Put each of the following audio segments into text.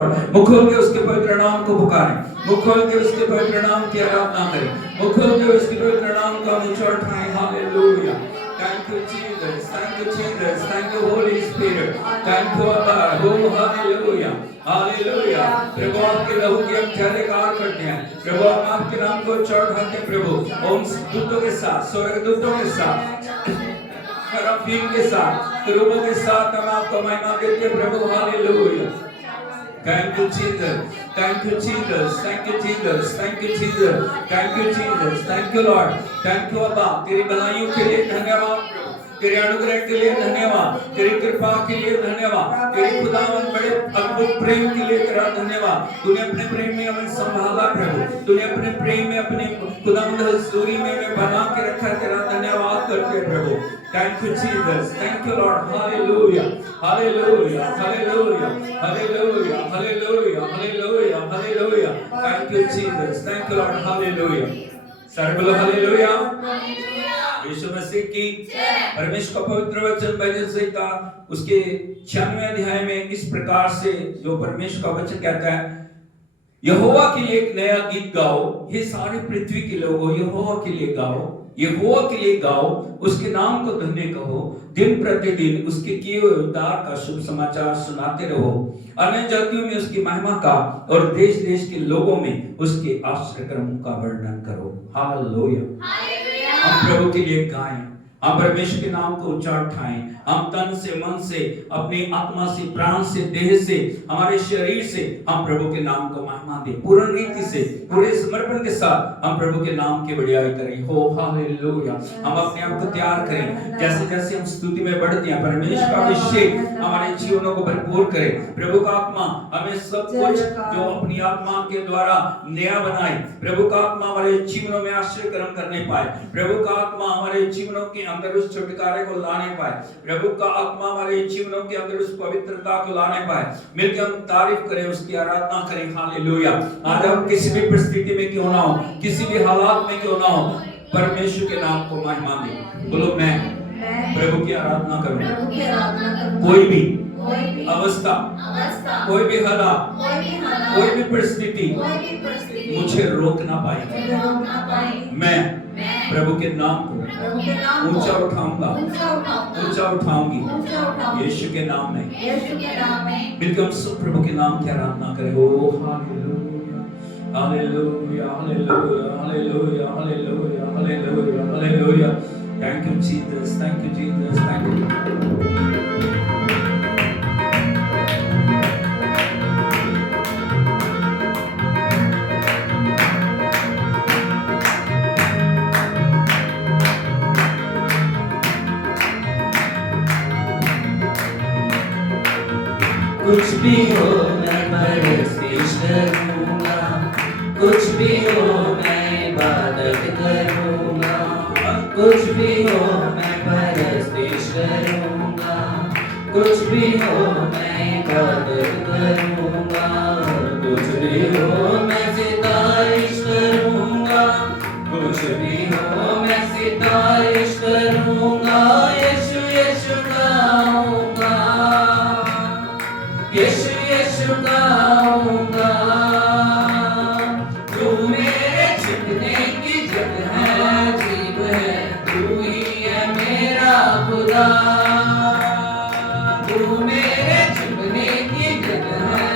मुख खोल के उसके पवित्र नाम को पुकारें, मुख खोल के उसके पवित्र नाम की आराधना करें, मुख खोल के उसके पवित्र नाम का ऊंचा उठाएं। Hallelujah. Thank you Jesus, thank you Jesus, thank you Holy Spirit, thank you Allah, oh hallelujah, hallelujah। प्रभु आपके लहू की हम जयकार करते हैं, प्रभु हम आपके नाम को चढ़ाते हैं प्रभु, उन दूतों के साथ, स्वर्गदूतों के साथ, सराफीम के साथ, केरूबों के साथ हम आपको महिमा देते हैं प्रभु। Hallelujah. Thank you Jesus, thank you Jesus, thank you Jesus, thank you Jesus, thank you Jesus, thank you Lord, thank you अब्बा। तेरी भलाइयों के लिए धन्यवाद प्रभु, तेरे अनुग्रह के लिए धन्यवाद, तेरी कृपा के लिए धन्यवाद, तेरे खुदावन बड़े अद्भुत प्रेम के लिए तेरा धन्यवाद। तूने अपने प्रेम में हमें संभाला प्रभु, तूने अपने प्रेम में अपने खुदावन हजूरी में हमें बना के रखा, तेरा धन्यवाद करते प्रभु। Thank you Jesus, thank you Lord, hallelujah, hallelujah, hallelujah, hallelujah, hallelujah, hallelujah, hallelujah। Thank you Jesus, thank you Lord, hallelujah। सर्व बोलो हालेलुया। यीशु मसीह की परमेश्वर का पवित्र वचन भजन संहिता उसके 96वें अध्याय में इस प्रकार से जो परमेश्वर का वचन कहता है, यहोवा के लिए एक नया गीत गाओ, हे सारी पृथ्वी के लोगों, यहोवा के लिए गाओ, यहोवा के लिए गाओ, उसके नाम को धन्य कहो, दिन प्रतिदिन उसके किए हुए उद्धार का शुभ समाचार सुनाते रहो, अन्य जातियों में उसकी महिमा का और देश देश के लोगों में उसके आश्चर्य कर्मों का वर्णन करो। हालेलुया। हम प्रभु के लिए गाएं, हम परमेश्वर के नाम को ऊंचा उठाएं, हम तन से, मन से, अपनी आत्मा से, प्राण से, देह से, हमारे शरीर से हम प्रभु के नाम को महिमा दें, पूर्ण रीति से, पूरे समर्पण के साथ हम प्रभु के नाम की बढ़ाई करें। हो हालेलुया। हम अपने आप को तैयार करें, जैसे जैसे हम स्तुति में बढ़ते हैं, परमेश्वर का अभिषेक हमारे जीवनों को भरपूर करे, प्रभु का आत्मा हमें सब कुछ जो अपनी आत्मा के द्वारा नया बनाए, प्रभु का आत्मा हमारे जीवनों में आश्चर्य कर्म करने पाए, प्रभु का आत्मा हमारे जीवनों के अंदर उस छुटकारे को लाने पाए, प्रभु का आत्मा हमारे जीवनों के अंदर उस पवित्रता को लाने पाए। मिलकर हम तारीफ करें, उसकी आराधना करें। हालेलुया। आज हम किसी भी परिस्थिति में क्यों ना हो, किसी भी हालात में क्यों ना हो, परमेश्वर के नाम को महिमा दें। बोलो मैं प्रभु की आराधना करूं। कोई भी अवस्था, कोई भी हालात, कोई भी परिस्थिति मुझे रोक ना पाए। मैं प्रभु के नाम को ऊंचा उठाऊंगा, ऊंचा उठाऊंगी यीशु के नाम में। बिल्कुल हम सब प्रभु के नाम की आराधना करें। ओ hallelujah, hallelujah, hallelujah, hallelujah, hallelujah, hallelujah, hallelujah. Thank you Jesus, thank you Jesus, thank you. कुछ भी हो मैं परस्तिश करूँगा, कुछ भी हो मैं इबादत करूँगा, कुछ भी हो मैं परस्तिश करूँगा, कुछ भी हो मैं इबादत करूँगा, कुछ भी हो मैं सितारिश करूँगा, कुछ भी हो मैं सितारिश करूँगा, यीशु यीशु गाऊँगा, यीशु यीशु गाऊंगा। तू मेरे छिपने की जगह है, जीव है, तू ही है मेरा खुदा। तू मेरे छिपने की जगह है,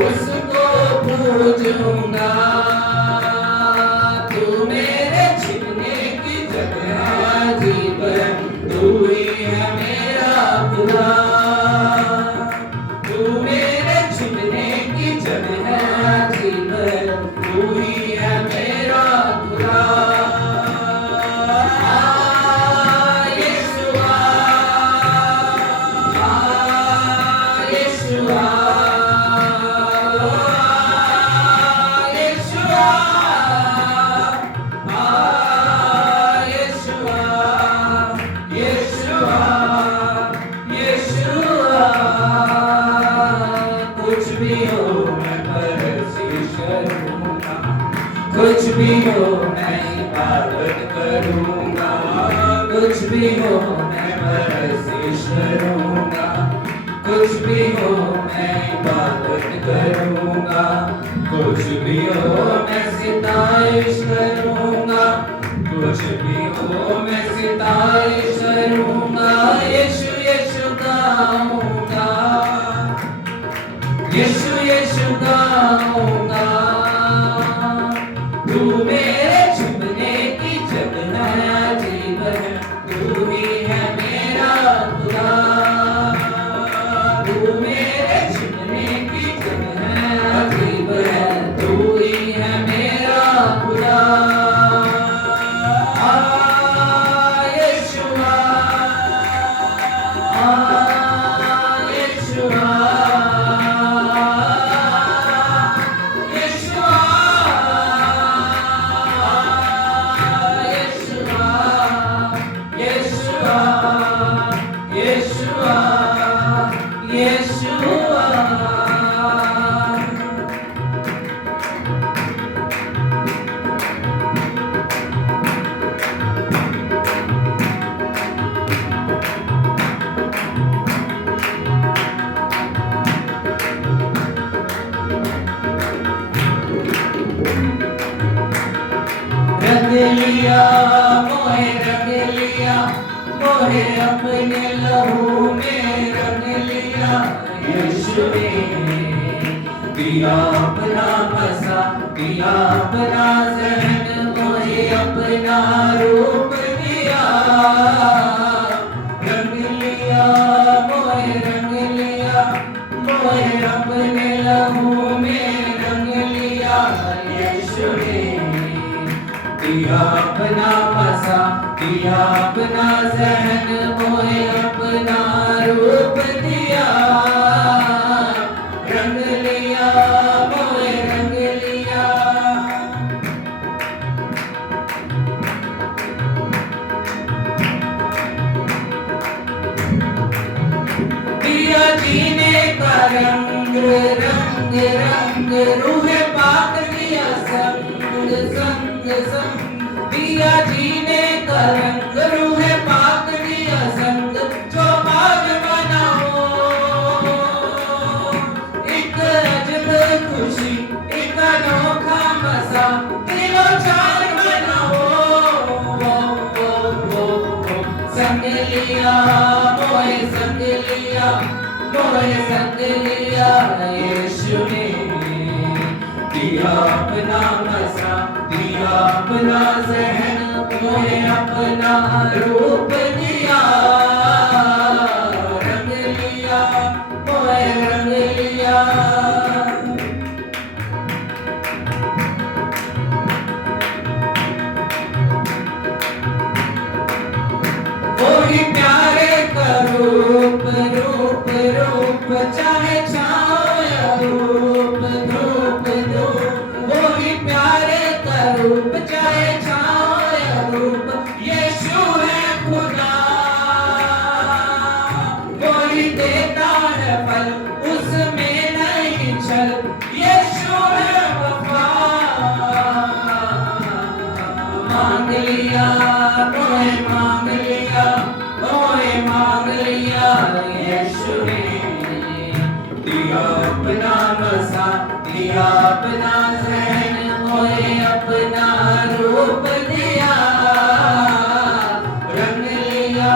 उसको पूजूंगा। तू मेरे छिपने की जगह जीवन, तू ही है मेरा खुदा। तू मेरे छिपने की जगह जीवन, तू ही है मेरा खुदा। यीशुआ, यीशुआ, कुछ भी हो मैं परस्तिश करूंगा, कुछ भी हो मैं इबादत करूंगा। कुछ भी हो मैं परस्तिश करूंगा, कुछ भी हो मैं इबादत करूंगा। कुछ भी हो मैं सितारिश करूंगा, कुछ भी हो मैं सितारिश करूंगा। यीशु यीशु गाऊंगा, यीशु यीशु गाऊंगा। तू मेरे छुपने की जगह जीवन, तू ही है मेरा खुदा। तू मेरे छुपने की जगह जीवन, तू ही है मेरा खुदा। यीशुआ, यीशुआ, रंग लिया मोहे, रंग लिया मोहे, अपने लहू में रंग लिया। यीशु ने दिया अपना बसा, दिया अपना ज़हन, मोहे अपना रूप दिया। रंग लिया मोहे, रंग लिया मोहे, अपने लहू में रंग लिया। यीशु ने दिया अपना बसा, दिया अपना ज़हन, मोहे अपना रूप दिया। रंग लिया मोहे, रंग लिया। दिया जीने का रंग, रंग रंग, रूह पाक दिया संग संग संग। दिया जीने का रंग, रूह पाक दिया संग। जो बाग बनाओ एक अजब खुशी, एक अनोखा मजा, दिलो चार बनाओ। संग लिया मोहे, संग लिया मोहे, संग लिया। यीशु ने दिया अपना मजा, दिया अपना ज़हन, मोहे अपना रूप दिया। रंग लिया मोहे, रंग लिया। वही प्यारे का रूप, रूप रूप, चाहे छाओ या धूप धूप धूप। वही प्यारे का रूप, चाहे छाओ या धूप। यीशु है खुदा, वही देता है फल, उसमें नहीं छल। यीशु है वफा, मांग लिया मोहे, मांग लिया मोहे, मांग लिया। यीशु ने दिया अपना मज़ा, दिया अपना ज़हन, मोहे अपना रूप दिया। रंग लिया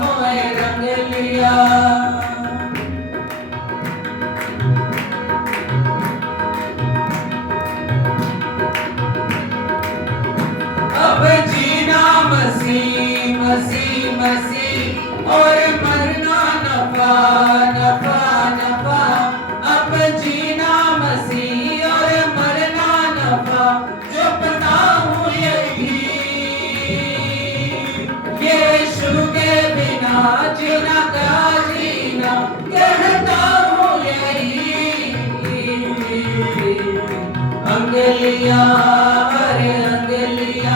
मोहे, रंग लिया। रंग लिया, हरे रंग लिया,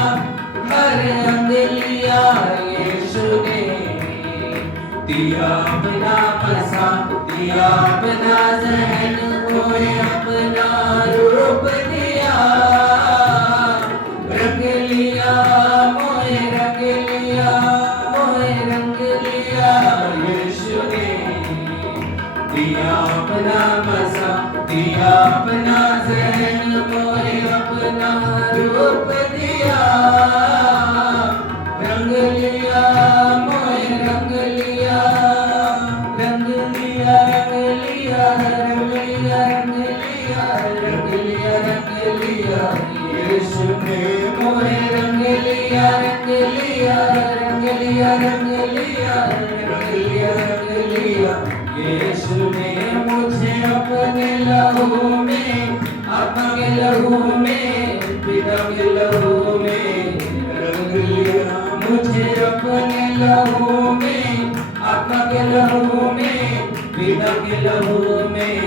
हरे रंग लिया यीशु ने। दिया अपना मसा, दिया अपना जहन, मोहे अपना रूप दिया। रंग लिया, मोहे रंग लिया, मोहे रंग लिया यीशु ने। दिया अपना मसा, दिया अपना जहन, मोहे अपना रूप दिया। रंग लिया, मोहे रंग लिया, रंग लिया, रंग लिया, रंग लिया, रंग लिया, रंग लिया, रंग लिया यीशु ने। मोहे रंग लिया, रंग लिया, रंग लिया, रंग लिया, रंग लिया, रंग लिया यीशु ने। मुझे अपने लहू में, आत्मा के लहू में, पिता के लहू में रंग लिया। मुझे अपने लहू में, आत्मा के लहू में, पिता के लहू में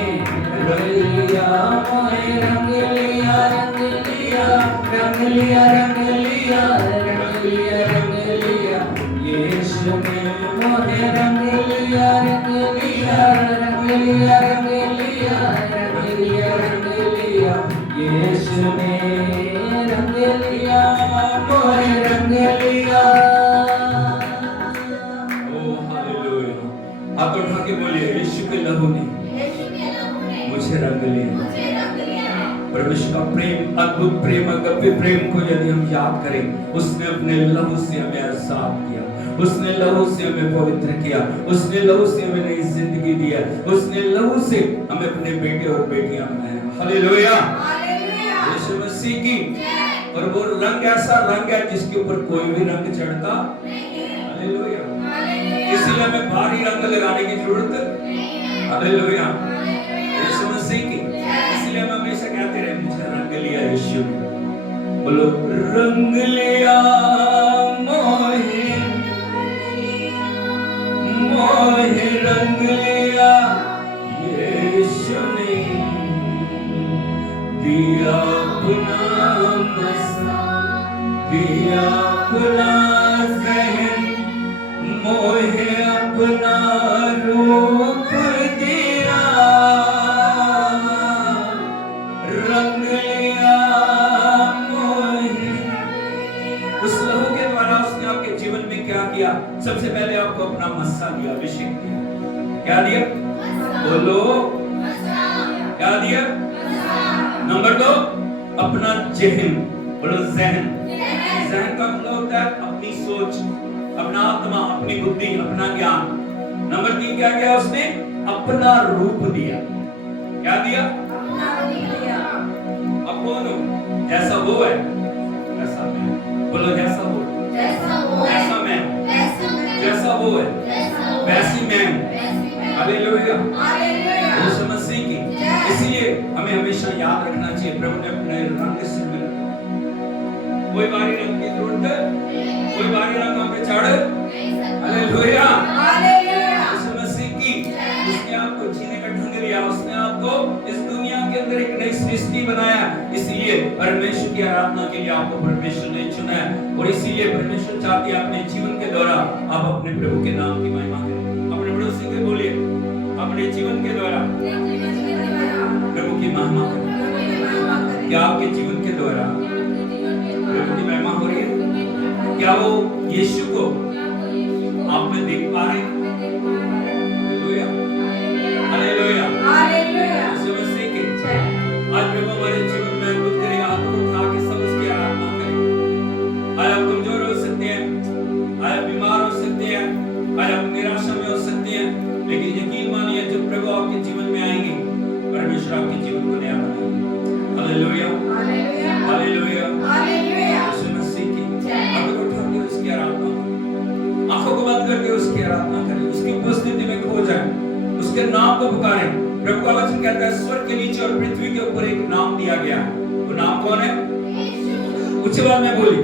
रंग लिया। मोहे रंग लिया, रंग लिया, रंग लिया, रंग लिया, रंग लिया, रंग लिया यीशु ने। मोहे रंग लिया, रंग लिया, रंग लिया, रंग लिया, रंग लिया, रंग लिया यीशु ने। रंग लिया, मोहे रंग लिया। ओ हालेलुया। हाथ उठा के बोलिए, यीशु के लहू ने मुझे रंग लिया। परमेश्वर का प्रेम, अद्भुत प्रेम, अगप्य प्रेम को यदि हम याद करें, उसने अपने लहू से हमें आजाद किया, उसने लहू से हमें पवित्र किया, उसने लहू से हमें नई जिंदगी दिया, उसने लहू से हमें अपने बेटे और बेटियां बनाया। हालेलुया, यीशु मसीह की। और वो रंग ऐसा रंग है जिसके ऊपर कोई भी रंग चढ़ता। हालेलुया, इसलिए हमें भारी रंग लगाने की जरूरत। हालेलुया, यीशु मसीह की। इसलिए हम हमेशा कहते रहे, मुझे रंग लिया यीशु। बोलो, रंग लिया मोहे, मोहे रंग लिया यीशु ने। दिया अपना मसा, दिया अपना जहन, मोहे अपना रूप दिया। रंग लिया मोहे। उस लहू के द्वारा उसने आपके जीवन में क्या किया? सबसे पहले आपको अपना मस्सा दिया, अभिषेक दिया। क्या दिया? बोलो, क्या दिया? नंबर 2, अपना जहन। बोलो, जहन। जहन का मतलब होता है अपनी सोच, अपना आत्मा, अपनी बुद्धि, अपना ज्ञान। नंबर 3 क्या किया उसने? अपना रूप दिया। क्या दिया? अब कौन हो? जैसा वो है वैसा मैं। बोलो, जैसा वो, ऐसा मैं, जैसा वो है वैसी मैं हूं। हालेलुया, यीशु मसीह की। इसलिए हमें हमेशा याद रखना चाहिए, प्रभु ने अपने रंग से मिलकर कोई बारी रंग की जरूरत है, कोई बारी रंग हम पे चढ़। हालेलुया, यीशु मसीह की। उसने आपको जीने का ढंग दिया, उसने आपको इस दुनिया के अंदर एक नई सृष्टि बनाया। इसलिए परमेश्वर की आराधना के लिए आपको परमेश्वर ने चुना है। और इसीलिए परमेश्वर चाहते हैं अपने जीवन के द्वारा आप अपने प्रभु के नाम की महिमा करें। अपने पड़ोसी को बोलिए, अपने जीवन के द्वारा प्रभु की महिमा करें। क्या आपके जीवन के द्वारा प्रभु की महिमा हो रही है? क्या वो यीशु को आप में देख पा रहे हैं? हालेलुया, हालेलुया, यीशु मसीह की। आज प्रभु हमारे जीवन में अद्भुत करेगा। हाथ उठा के सब उसकी आराधना करें। आज आप कमजोर हो सकते हैं, आज आप बीमार हो सकते हैं, आज आप निराशा में हो सकते हैं, लेकिन यकीन मानिए जब प्रभु आपके जीवन में आएंगे, परमेश्वर आपके जीवन को नया बनाएगा। हालेलुया, हालेलुया, यीशु मसीह की। हाथ उठा के उसकी आराधना करें, आंखों को बंद करके उसकी आराधना करें, उसकी उपस्थिति में खो जाएं, उसके नाम को पुकारें। प्रभु का वचन कहता है, स्वर्ग के नीचे और पृथ्वी के ऊपर एक नाम दिया गया है। वो नाम कौन है? ऊंची आवाज में बोलिए,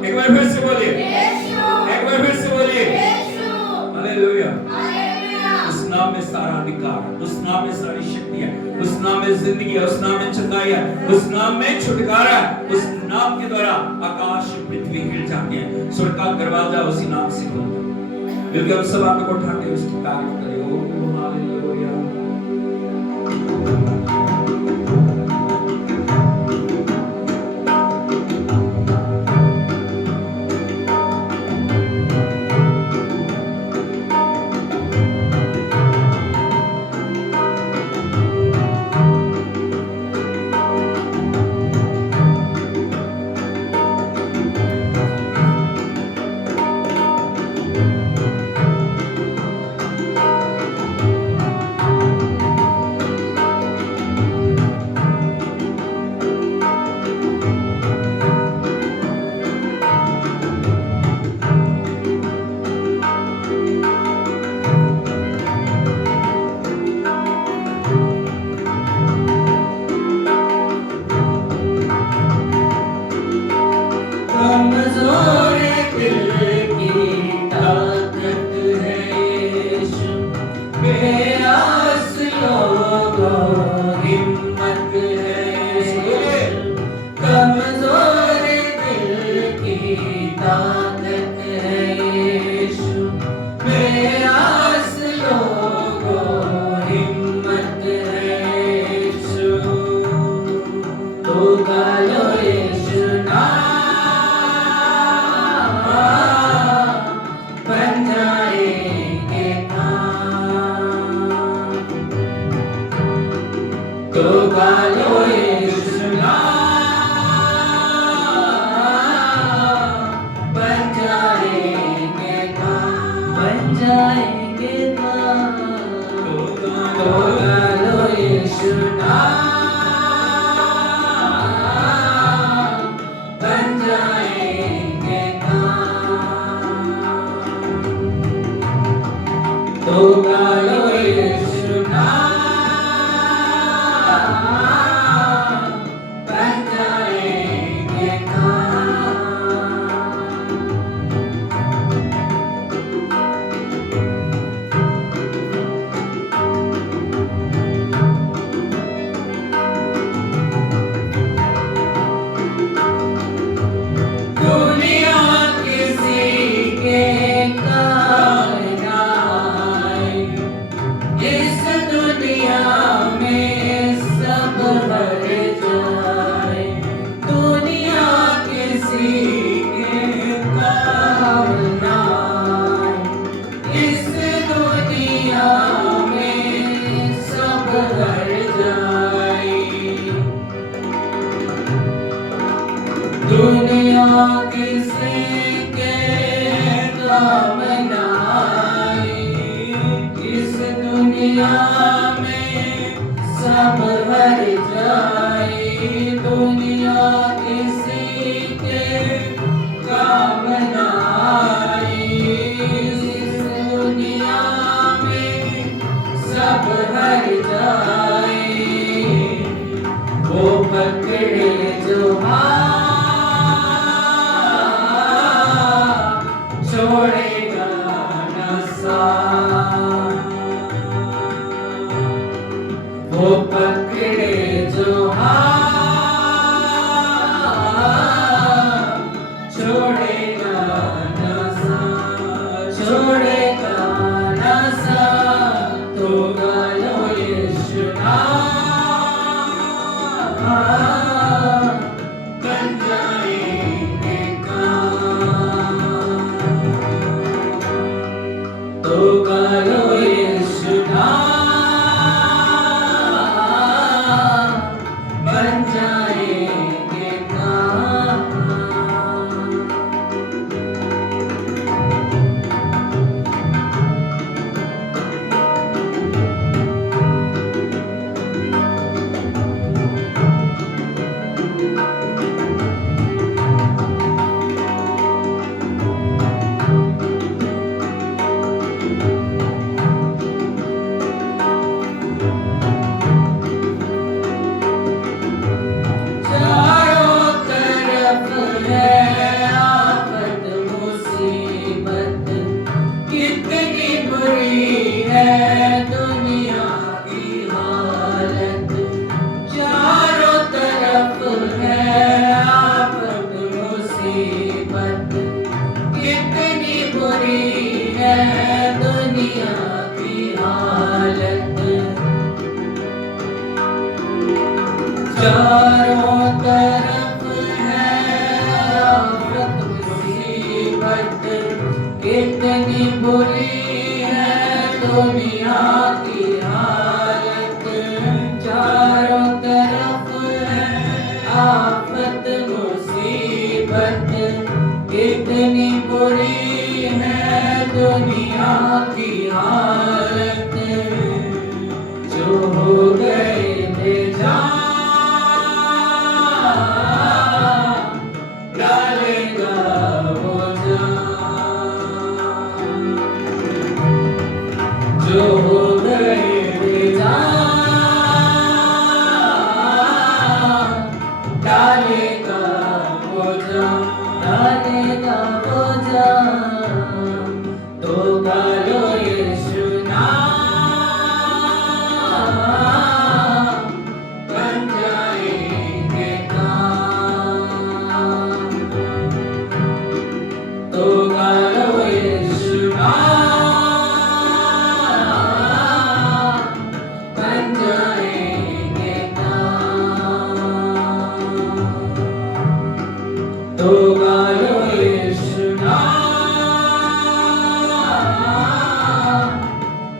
एक बार फिर से बोलिए, एक बार फिर से बोलिए। हालेलुया, उस नाम नाम में सारा अधिकार, उस नाम में सारी शक्ति है, उस नाम में जिंदगी है, उस नाम में चंगाई है, उस नाम में छुटकारा है। उस नाम के द्वारा आकाश पृथ्वी हिल जाते हैं, स्वर्ग का दरवाजा उसी नाम से खुलता है। क्योंकि हम सब आपको उठा के उसकी तारीफ करें। ओ हालेलुया। चारों तरफ है आफत मुसीबत, कितनी बुरी है दुनिया की हालत। चारों तरफ है आफत मुसीबत, कितनी बुरी है दुनिया की हालत। जो हो गए बेजान, डालेगा वो जान। जो हो गए बेजान, डालेगा वो जान, डालेगा वो जान। तो गालो यीशु नाम, बन जाएंगे काम। तो गालो यीशु नाम, बन जाएंगे काम। तो गालो यीशु नाम,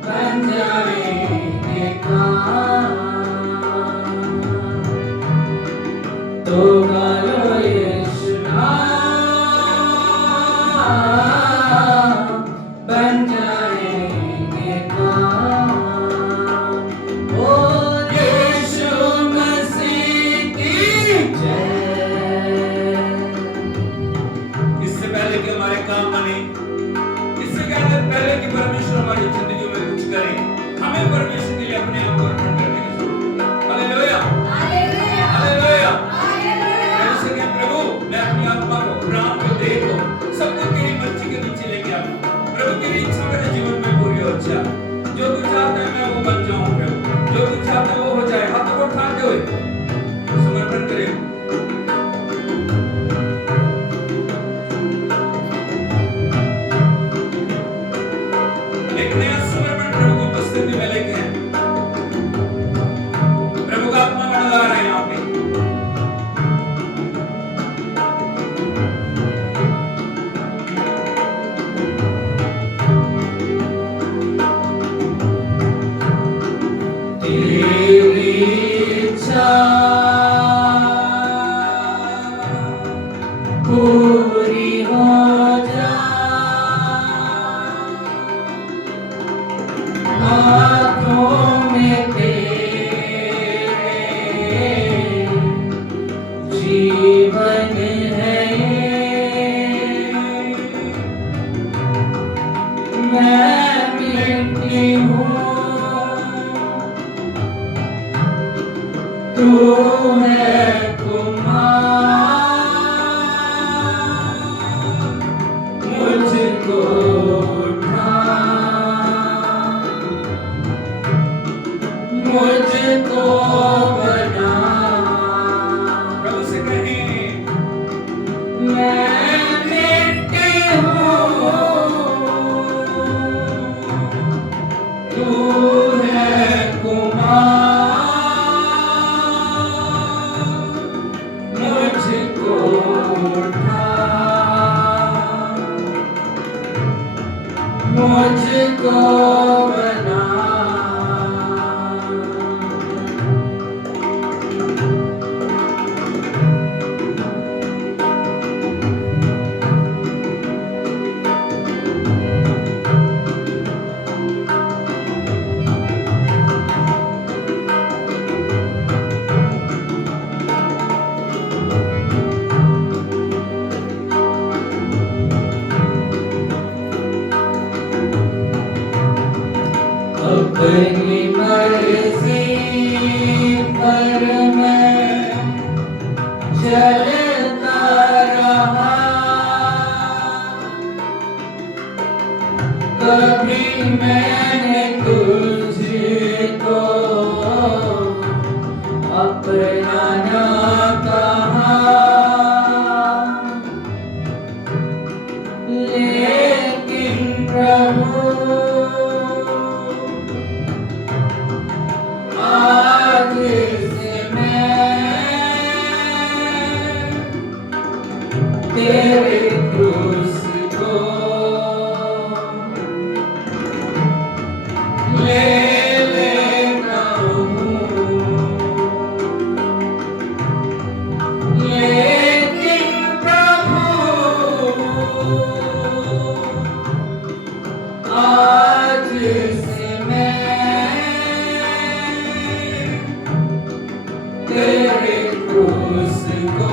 बन जाएंगे काम। तो गालो यीशु नाम, बन जाएंगे काम। ओ यीशु मसीह की जय। इससे पहले कि हमारे काम बने, इससे पहले कि परमेश्वर हमारी जिंदगी में कुछ करे, हमें परमेश्वर के लिए अपने आप को अर्पण करने की जरूरत है। Hallelujah, hallelujah. ऐसे कि प्रभु मैं अपनी आत्मा को, प्राण को, देह को सबको तेरी मर्जी के नीचे लेके आता हूं। प्रभु तेरी इच्छा मेरे जीवन में पूरी हो जाए। जो तू चाहता है मैं वो बन जाऊं प्रभु, जो तू चाहता है वो हो जाए। हाथों को उठाते हुए समर्पण करें। एक नया समर्पण प्रभु की उपस्थिति में लेके हैं। प्रभु का आत्मा लगा रहा है यहाँ पे। तेरी इच्छा पूरी हो जाए, हाथों में तेरे जीवन है। मैं मिट्टी हूँ, तू है कुम्हार, मुझको उठा, मुझको बना। प्रभु से कहें मैं मिट्टी हूँ, तू है कुम्हार, मुझको उठा, मुझको बना। अपनी मर्जी पर मैं चलता रहा, कभी मैंने तुझको अपना ना कहा, लेकिन प्रभु आज से मैं उसको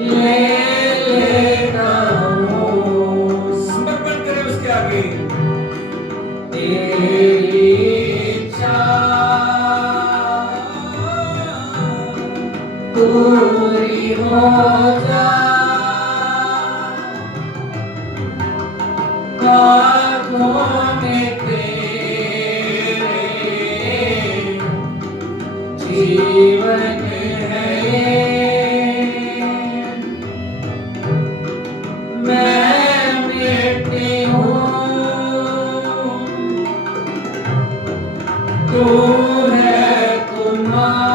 ले लेता हूँ। समर्पण करें उसके आगे। तेरी इच्छा पूरी हो जा, हाथों में तेरे जीवन है ये। मैं मिट्टी हूँ, तू है कुम्हार,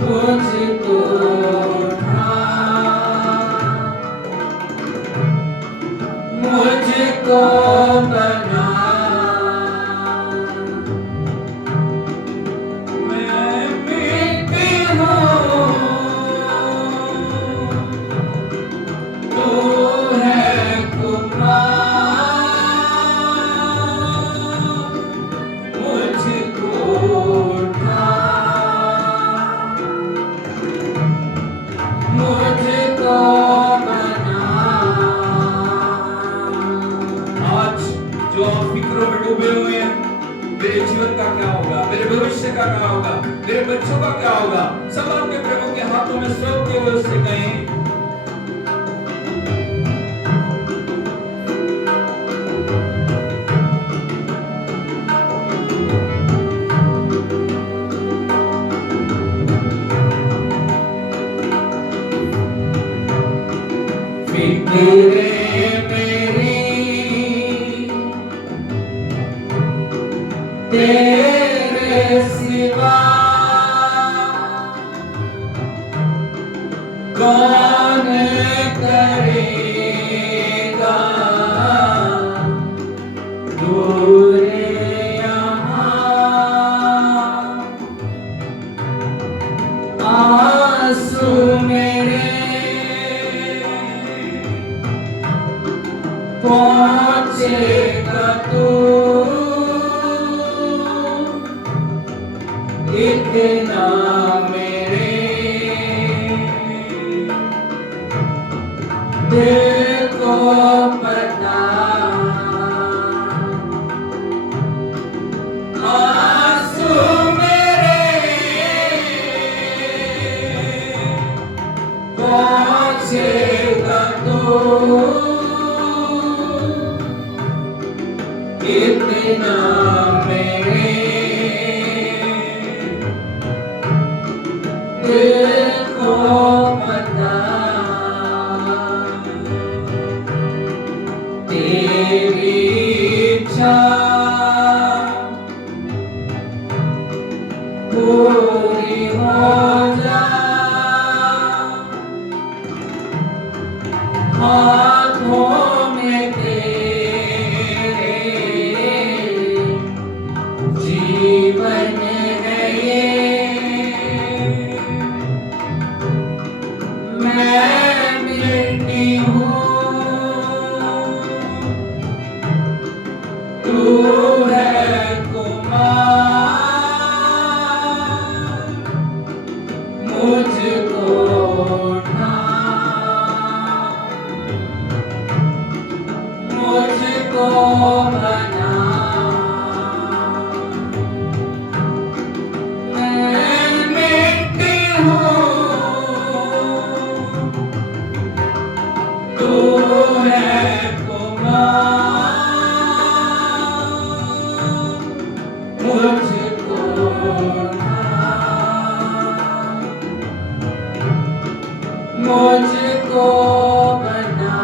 मुझको उठा, मुझको बना। मैं मिट्टी हूँ, तू है कुम्हार, मुझको उठा, मुझको बना। आज जो आप फिक्रों में डूबे हुए हैं, मेरे जीवन का क्या होगा, मेरे भविष्य का क्या होगा, मेरे बच्चों का क्या होगा, सब आपके प्रभु के हाथों में सौंपते हुए उससे कहें, फिक्रें मेरी तेरे सिवा कौन करेगा, दूर यहाँ आंसू मेरे पहुँचेगा तू, इतना मेरे दिल को पता। आंसू मेरे पहुँचेगा तू, इतना मेरे दिल को पता। तेरी इच्छा पूरी हो जा, हाथों में तेरे जीवन है ये। मैं मिट्टी हूँ, तू है कुम्हार, मुझको उठा, मुझको बना। मैं मिट्टी हूँ, तू है कुम्हार, मुझको उठा, मुझको बना।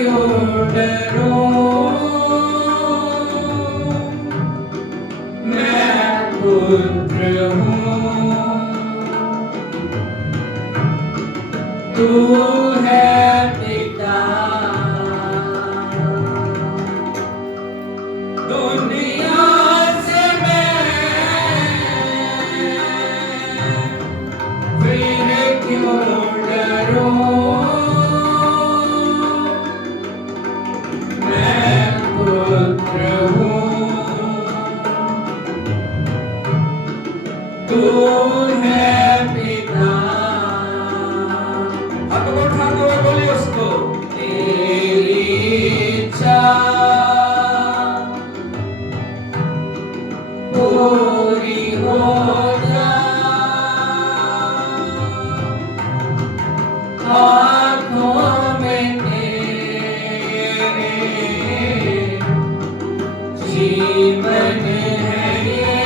क्यों डरूं, मैं पुत्र हूँ, तू है पिता। दुनिया से मैं फिर क्यों डरूं, मैं पुत्र हूँ, तू है पिता। हाथों को उठा दो, बोलिए उसको। तेरी इच्छा पूरी हो जा, आँखों में तेरे जीवन है ये,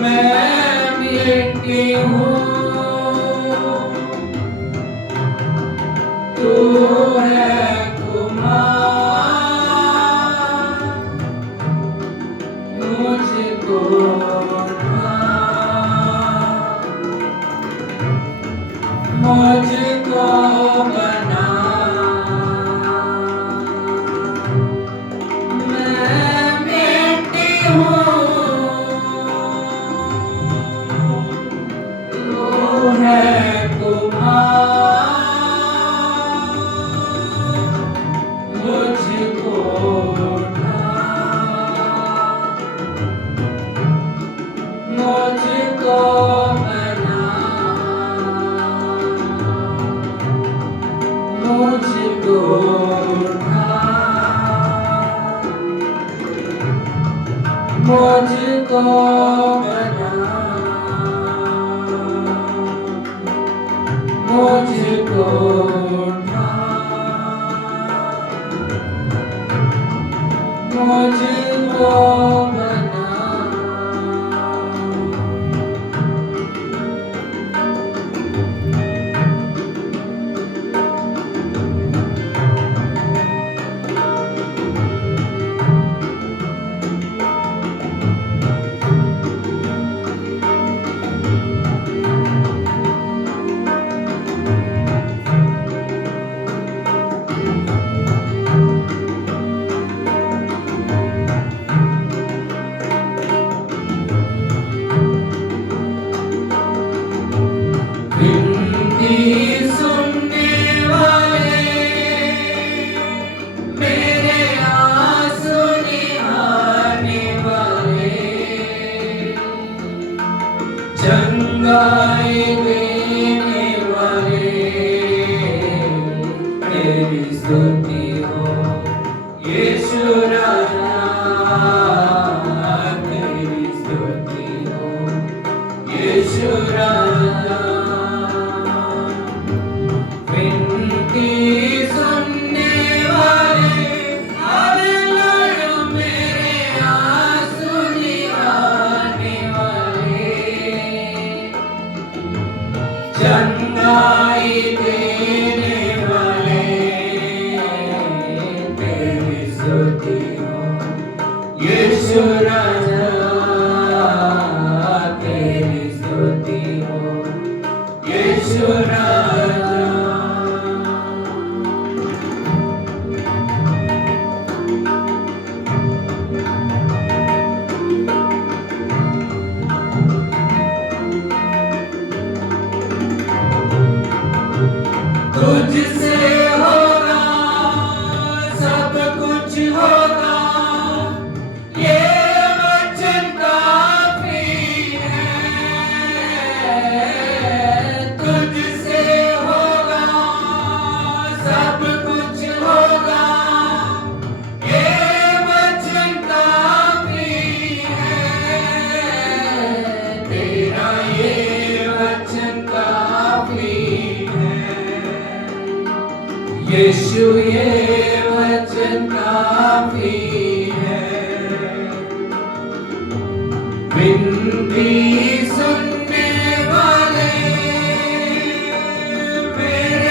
मैं मिट्टी हूँ, तू है कुमार, मुझको उठा, मुझको बना। मैं मिट्टी हूँ, तू है कुमार, मुझको उठा, मुझको बना, मुझको उठा, मुझको बना, मुझको उठा, मुझको बना। विनती सुनने वाले, मेरे आंसू निहारने वाले, चंगाई देने वाले, तेरी स्तुति हो यीशु राजा, तेरी स्तुति हो यीशु राजा। विनती सुनने वाले, हालेलुया, मेरे आंसू निहारने वाले, चंगाई देने वाले, तेरी स्तुति हो यीशु राजा, तेरी स्तुति हो यीशु राजा। तुझसे होगा सब कुछ होगा, ये वचन काफी है। तुझसे होगा सब कुछ होगा, ये वचन काफी है। तेरा ये वचन काफी है, यीशु ये वचन काफी है। विनती सुनने वाले, मेरे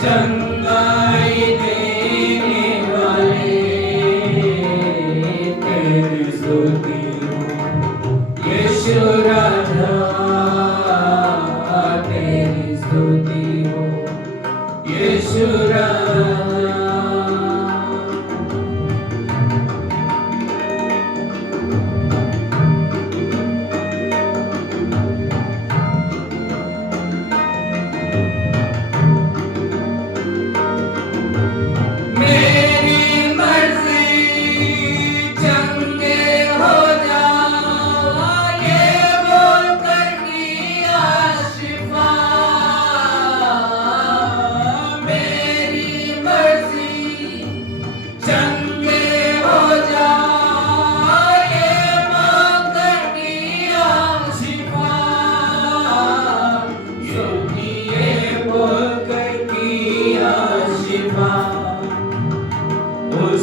चंगाई देने वाले तेरी स्तुति हो यीशु राजा तेरी स्तुति हो यीशु राजा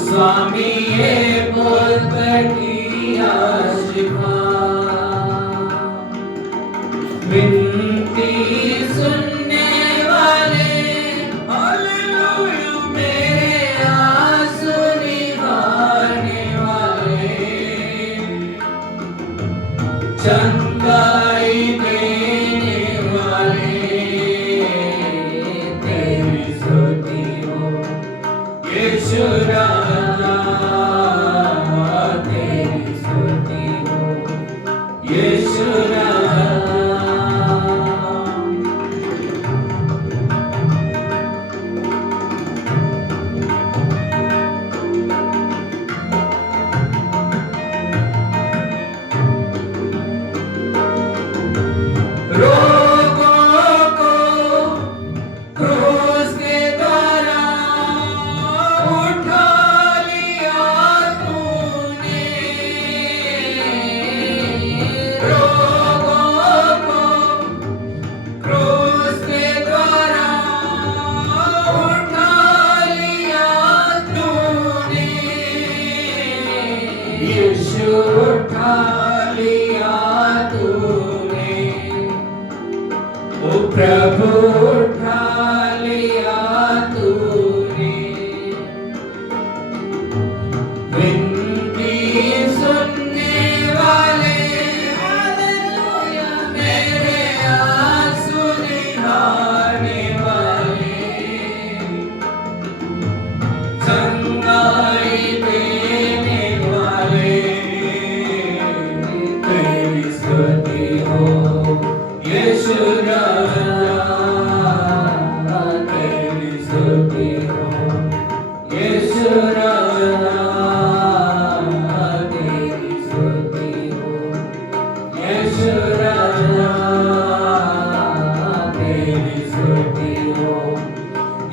स्वामी ये बोल कर किया शिफा विनती सुनने वाले हालेलुया मेरे आंसू निभाने वाले चंगाई देने वाले तेरी स्तुति हो यीशु राजा तेरी स्तुति हो यीशु राजा उठा लिया तूने ओ प्रभु उठा लिया तूने विनती सुनने वाले हालेलुया मेरे आंसू निहारने वाले चंगाई देने वाले तेरी स्तुति हो यीशु राजा तेरी स्तुति हो यीशु राजा तेरी स्तुति हो यीशु राजा तेरी स्तुति हो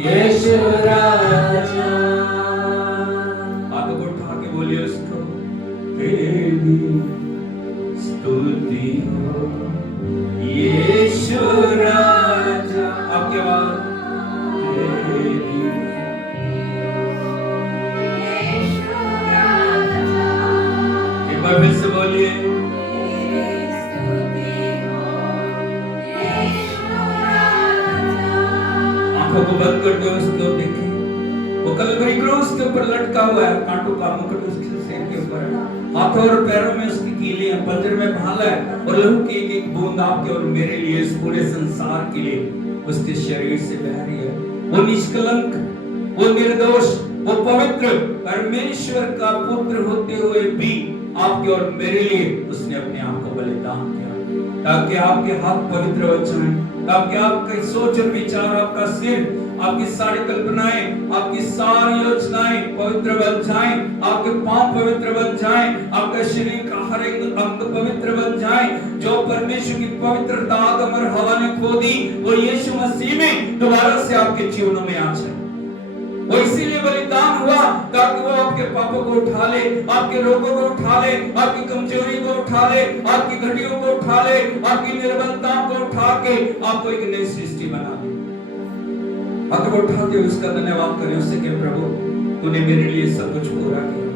यीशु राजा हाथों को उठा के बोलिए उसको तेरी स्तुति हो यीशु राजा। आपके आवाज तेरी एक बार फिर से बोलिए आंखों को बंद कर दो उसको देखें वो कलवरी क्रूस के ऊपर लटका हुआ है कांटों का मुकुट उसके सिर के ऊपर है हाथों और पैरों में उसकी कीलियां पंजर में भाला है और लहू की एक बूंद आपके और मेरे लिए इस पूरे संसार के लिए उसके शरीर से बह रही है। वो निष्कलंक वो निर्दोष वो पवित्र परमेश्वर का पुत्र होते हुए भी आपके और मेरे लिए उसने अपने आप को बलिदान किया ताकि आपके हाथ पवित्र हो जाएं ताकि आपकी सोच और विचार आपका सिर आपकी सारी कल्पनाएं आपकी सारी योजनाएं पवित्र बन जाएं आपके पांव पवित्र बन जाएं आपका शरीर का हर एक अंग पवित्र बन जाए जो परमेश्वर की पवित्रता आदम और हवा ने खोदी वो यीशु मसीह में दोबारा से आपके जीवनों में आ जाए। वो इसीलिए बलिदान हुआ ताकि वो आपके पापों को उठा ले आपके रोगों को उठा ले आपकी कमजोरी को उठा ले आपकी घड़ियों को उठा ले आपकी निर्बलता को उठा के आपको एक नई सृष्टि बना दे। हाथ उठा के उसका धन्यवाद करें उससे कि प्रभु तूने मेरे लिए सब कुछ पूरा किया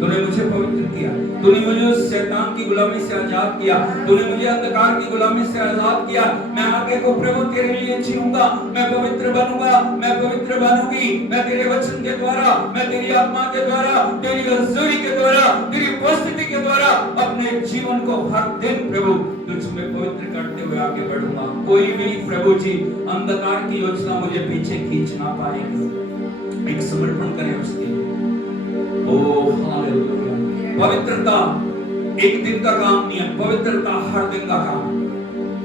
तूने मुझे पवित्र किया, तूने मुझे उस शैतान की गुलामी से आजाद किया, तूने मुझे अंधकार की गुलामी से आजाद किया। मैं आगे को प्रभु तेरे लिए जीऊंगा, मैं पवित्र बनूंगा, मैं पवित्र बनूंगी। मैं तेरे वचन के द्वारा, मैं तेरी आत्मा के द्वारा, तेरी हजूरी के द्वारा, तेरी उपस्थिति के द्वारा अपने जीवन को हर दिन प्रभु तुझ में पवित्र करते हुए आगे बढ़ूंगा। कोई भी प्रभु जी अंधकार की योजना मुझे पीछे खींच ना पाएगी। एक समर्पण करें उसके लिए। ओ हालेलुया। पवित्रता एक दिन का काम नहीं है, पवित्रता हर दिन का काम है।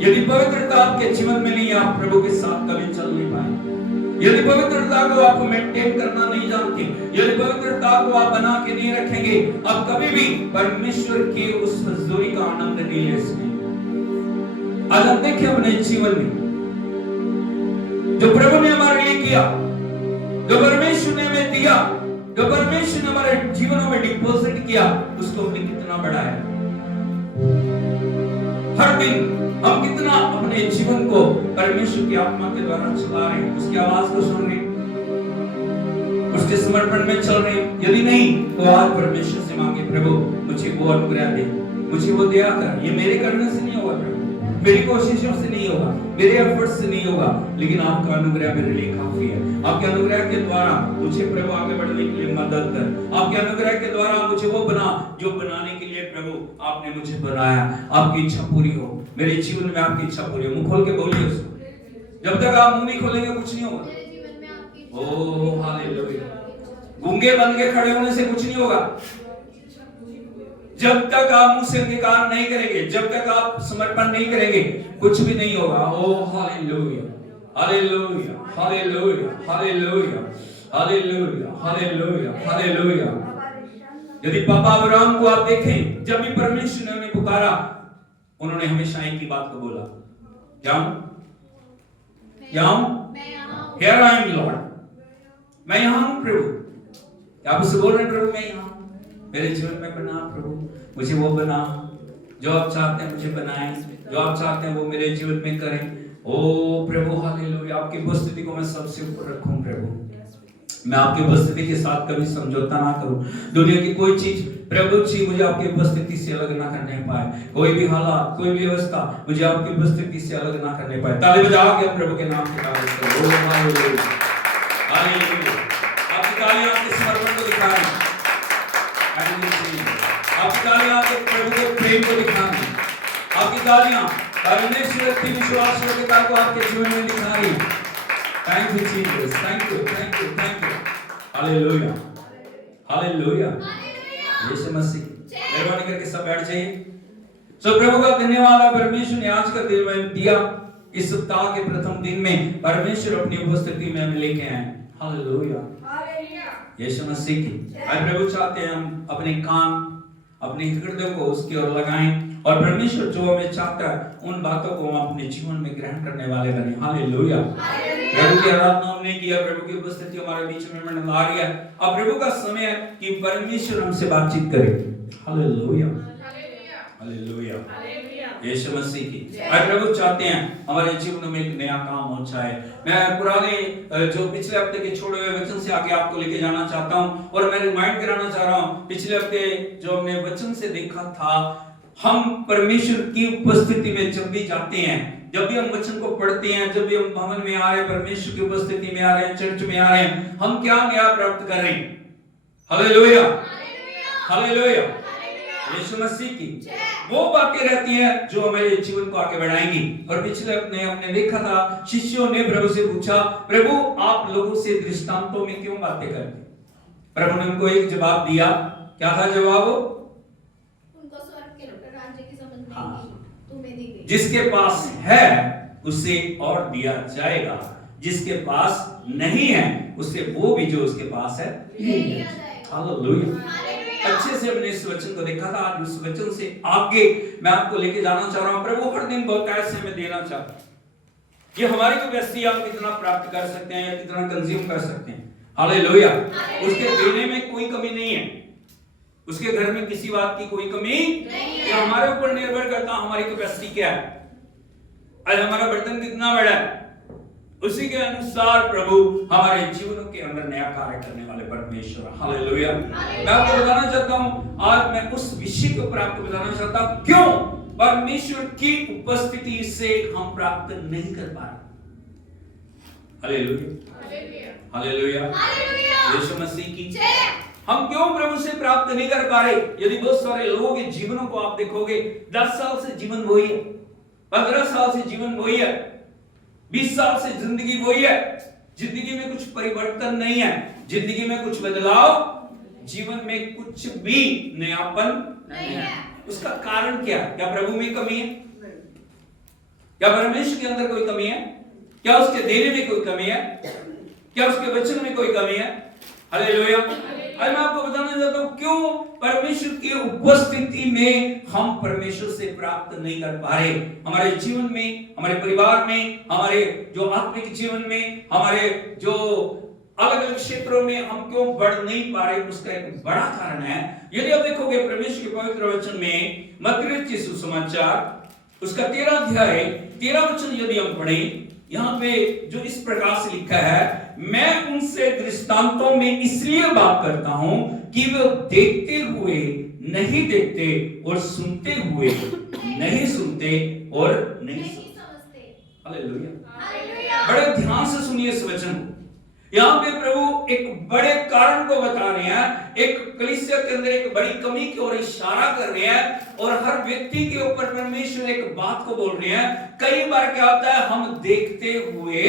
यदि पवित्रता आपके जीवन में नहीं है, आप प्रभु के साथ कभी चल नहीं पाएंगे। यदि पवित्रता को आप मेंटेन करना नहीं जानते, यदि पवित्रता को आप बना के नहीं रखेंगे, आप कभी भी परमेश्वर की उस हजूरी का आनंद नहीं ले सकेंगे। आज हम देखें अपने जीवन में जो प्रभु ने हमारे लिए किया, जो परमेश्वर ने हमें दिया, जो परमेश्वर ने हमारे जीवनों में डिपॉजिट किया, उसको हमने कितना बढ़ाया। हर दिन हम कितना अपने जीवन को परमेश्वर की आत्मा के द्वारा चला रहे हैं, उसकी आवाज को सुन रहे हैं, उसके समर्पण में चल रहे हैं। यदि नहीं तो आज परमेश्वर से मांगे, प्रभु मुझे वो अनुग्रह दे, मुझे वो दया कर। ये मेरे करने से नहीं होगा प्रभु, मेरी कोशिशों से नहीं होगा, मेरे एफर्ट से नहीं होगा, लेकिन आपका अनुग्रह मेरे लिए काफी है। आपके अनुग्रह के द्वारा मुझे प्रभु आगे बढ़ने के लिए मदद कर। आपके अनुग्रह के द्वारा मुझे वो बना जो बनाने के लिए प्रभु आपने मुझे बनाया। आपकी इच्छा पूरी हो मेरे जीवन में, आपकी इच्छा पूरी हो। मुंह खोल के बोलिए उसको। जब तक आप मुंह नहीं खोलेंगे कुछ नहीं होगा। ओ हालेलुया। गूंगे बन के खड़े होने से कुछ नहीं होगा। जब तक आप मुंह से अंगीकार नहीं करेंगे, जब तक आप समर्पण नहीं करेंगे, कुछ भी नहीं होगा। ओ hallelujah, hallelujah, hallelujah, hallelujah, hallelujah, hallelujah, hallelujah. यदि पापा अब्राहम को आप देखें, जब भी परमेश्वर ने उन्हें पुकारा, उन्होंने हमेशा एक ही बात को बोला, जाऊं, Here I am Lord, मैं यहाँ हूँ प्रभु। आप उसे बोल रहे हैं, प्रभु मैं यहाँ, मेरे जीवन में बना प्रभु, मुझे वो बना जो आप चाहते हैं मुझे बनाएं, जो आप चाहते हैं वो मेरे जीवन में करें। ओ प्रभु हालेलुया। आपकी उपस्थिति को मैं सबसे ऊपर रखूं प्रभु। मैं आपकी उपस्थिति के साथ कभी समझौता ना करूं। दुनिया की कोई चीज प्रभु जी मुझे आपकी उपस्थिति से अलग ना करने पाए। कोई भी हालात, कोई भी अवस्था मुझे आपकी उपस्थिति से अलग ना करने पाए। ताली बजा के प्रभु के नाम की तारीफ करो। ओ हालेलुया, हालेलुया। आपकी तालियां आपके समर्पण को दिखा रही हैं। आपकी तालियां आपके प्रभु के प्रेम को दिखाएं। आपकी तालियां परमेश्वर की विश्वासयोग्यता को आपके जीवन में दिखा रही हैं। Thank you Jesus, thank you, thank you, thank you. Hallelujah, hallelujah. यीशु मसीह। मेहरबानी करके सब बैठ जाइए। सो प्रभु का धन्यवाद है, परमेश्वर ने आज का दिन में दिया। इस सप्ताह के प्रथम दिन में परमेश्वर अपनी उपस्थिति में हमें लेके आए। हालेलुया, यीशु मसीह की। आज प्रभु चाहते हैं हम अपने कान, अपने हृदय को उसकी ओर लगाएं और परमेश्वर जो हमें चाहता है उन बातों को हम अपने जीवन में ग्रहण करने वाले बने। हालेलुया। प्रभु की आराधना हमने किया, प्रभु की उपस्थिति हमारे बीच में मंडला रही है। अब प्रभु का समय है कि परमेश्वर हमसे बातचीत करे। हालेलुया, हालेलुया, यीशु मसीह की। आज प्रभु चाहते हैं हमारे जीवन में एक नया काम हो जाए। मैं पुराने जो पिछले हफ्ते के छोड़े हुए वचन से आगे आपको लेके जाना चाहता हूं और मैं रिमाइंड कराना चाह रहा हूं। पिछले हफ्ते जो हमने वचन से देखा था, हम परमेश्वर की उपस्थिति में जब भी जाते हैं, जब भी हम वचन को पढ़ते हैं, जब भी हम भवन में आ रहे हैं, परमेश्वर की उपस्थिति में आ रहे हैं, चर्च में आ रहे हैं, हम क्या नया प्राप्त कर रहे हैं। हालेलुया, हालेलुया, यीशु मसीह की वो बातें रहती हैं जो हमारे जीवन को आगे बढ़ाएंगी। और पिछले अपने हमने देखा था, शिष्यों ने प्रभु से पूछा, प्रभु आप लोगों से दृष्टांतों में क्यों बातें करते? प्रभु ने उनको एक जवाब दिया। क्या था जवाब? उनको स्वर्ग के राज्य की समझ नहीं, तुम्हें दी गई। जिसके पास है उसे और दिया जाएगा, जिसके पास नहीं है उसे वो भी जो उसके पास है ले लिया जाएगा। हालेलुया। अच्छे से हमने इस वचन को देखा था। आज उस वचन से आगे मैं आपको लेके जाना चाह रहा हूं। प्रभु हर दिन बहुत ऐसे में देना चाहता है। ये हमारी कैपेसिटी हम कितना प्राप्त कर सकते हैं या कितना कंज्यूम कर सकते हैं। हालेलुया। उसके देने में कोई कमी नहीं है, उसके घर में किसी बात की कोई कमी नहीं है। हमारे ऊपर निर्भर करता हमारी कैपेसिटी क्या है। आज हमारा बर्तन कितना बड़ा है, उसी के अनुसार प्रभु हमारे जीवनों के अंदर नया कार्य करने वाले परमेश्वर। हालेलुया। मैं आपको बताना चाहता हूं, आज मैं उस विषय के ऊपर आपको बताना चाहता हूं, क्यों परमेश्वर की उपस्थिति से हम प्राप्त नहीं कर पा रहे। हालेलुया, हालेलुया, यीशु मसीह की हम क्यों प्रभु से प्राप्त नहीं कर पा रहे। यदि बहुत सारे लोगों के जीवनों को आप देखोगे, 10 साल से जीवन वही है, 15 साल से जीवन वही है, 20 साल से जिंदगी वही है, जिंदगी में कुछ परिवर्तन नहीं है, जिंदगी में कुछ बदलाव, जीवन में कुछ भी नयापन नहीं है। उसका कारण क्या? क्या प्रभु में कमी है? क्या परमेश्वर के अंदर कोई कमी है? क्या उसके देने में कोई कमी है? क्या उसके वचन में कोई कमी है? हालेलुया। आज मैं आपको बताना चाहता हूं, क्यों परमेश्वर की उपस्थिति में हम परमेश्वर से प्राप्त नहीं कर पा रहे। हमारे जीवन में, हमारे परिवार में, हमारे जो आत्मिक जीवन में, हमारे जो अलग अलग क्षेत्रों में हम क्यों बढ़ नहीं पा रहे, उसका एक बड़ा कारण है। यदि आप देखोगे परमेश्वर के पवित्र वचन में मत्ती रचित सुसमाचार उसका 13 अध्याय 13 वचन यदि हम पढ़ें, यहाँ पे जो इस प्रकार से लिखा है, मैं उनसे दृष्टांतों में इसलिए बात करता हूं कि वे देखते हुए नहीं देखते और सुनते हुए नहीं सुनते और नहीं समझते। हालेलुया। बड़े ध्यान से सुनिए इस वचन को। यहाँ पे प्रभु एक बड़े कारण को बता रहे हैं, एक कलीसिया के अंदर एक बड़ी कमी की ओर इशारा कर रहे हैं और हर व्यक्ति के ऊपर परमेश्वर एक बात को बोल रहे हैं। कई बार क्या होता है, हम देखते हुए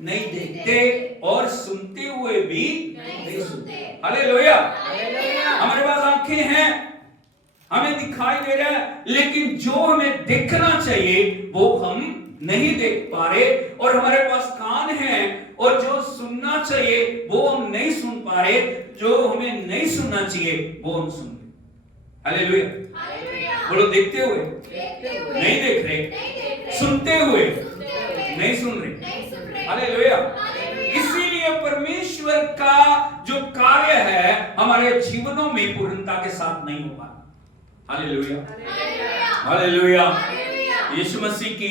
नहीं देखते और सुनते हुए भी नहीं सुनते। हालेलुया। हमारे पास आंखें हैं, हमें दिखाई दे रहा है, लेकिन जो हमें देखना चाहिए वो हम नहीं देख पा रहे, और हमारे पास कान हैं और जो सुनना चाहिए वो हम नहीं सुन पा रहे, जो हमें नहीं सुनना चाहिए वो हम सुन रहे। हालेलुया। बोलो, देखते हुए नहीं देख रहे, सुनते हुए नहीं सुन रहे। हालेलुया। इसीलिए परमेश्वर का जो कार्य है हमारे जीवनों में पूर्णता के साथ नहीं हो पा। Hallelujah, hallelujah. यीशु मसीह की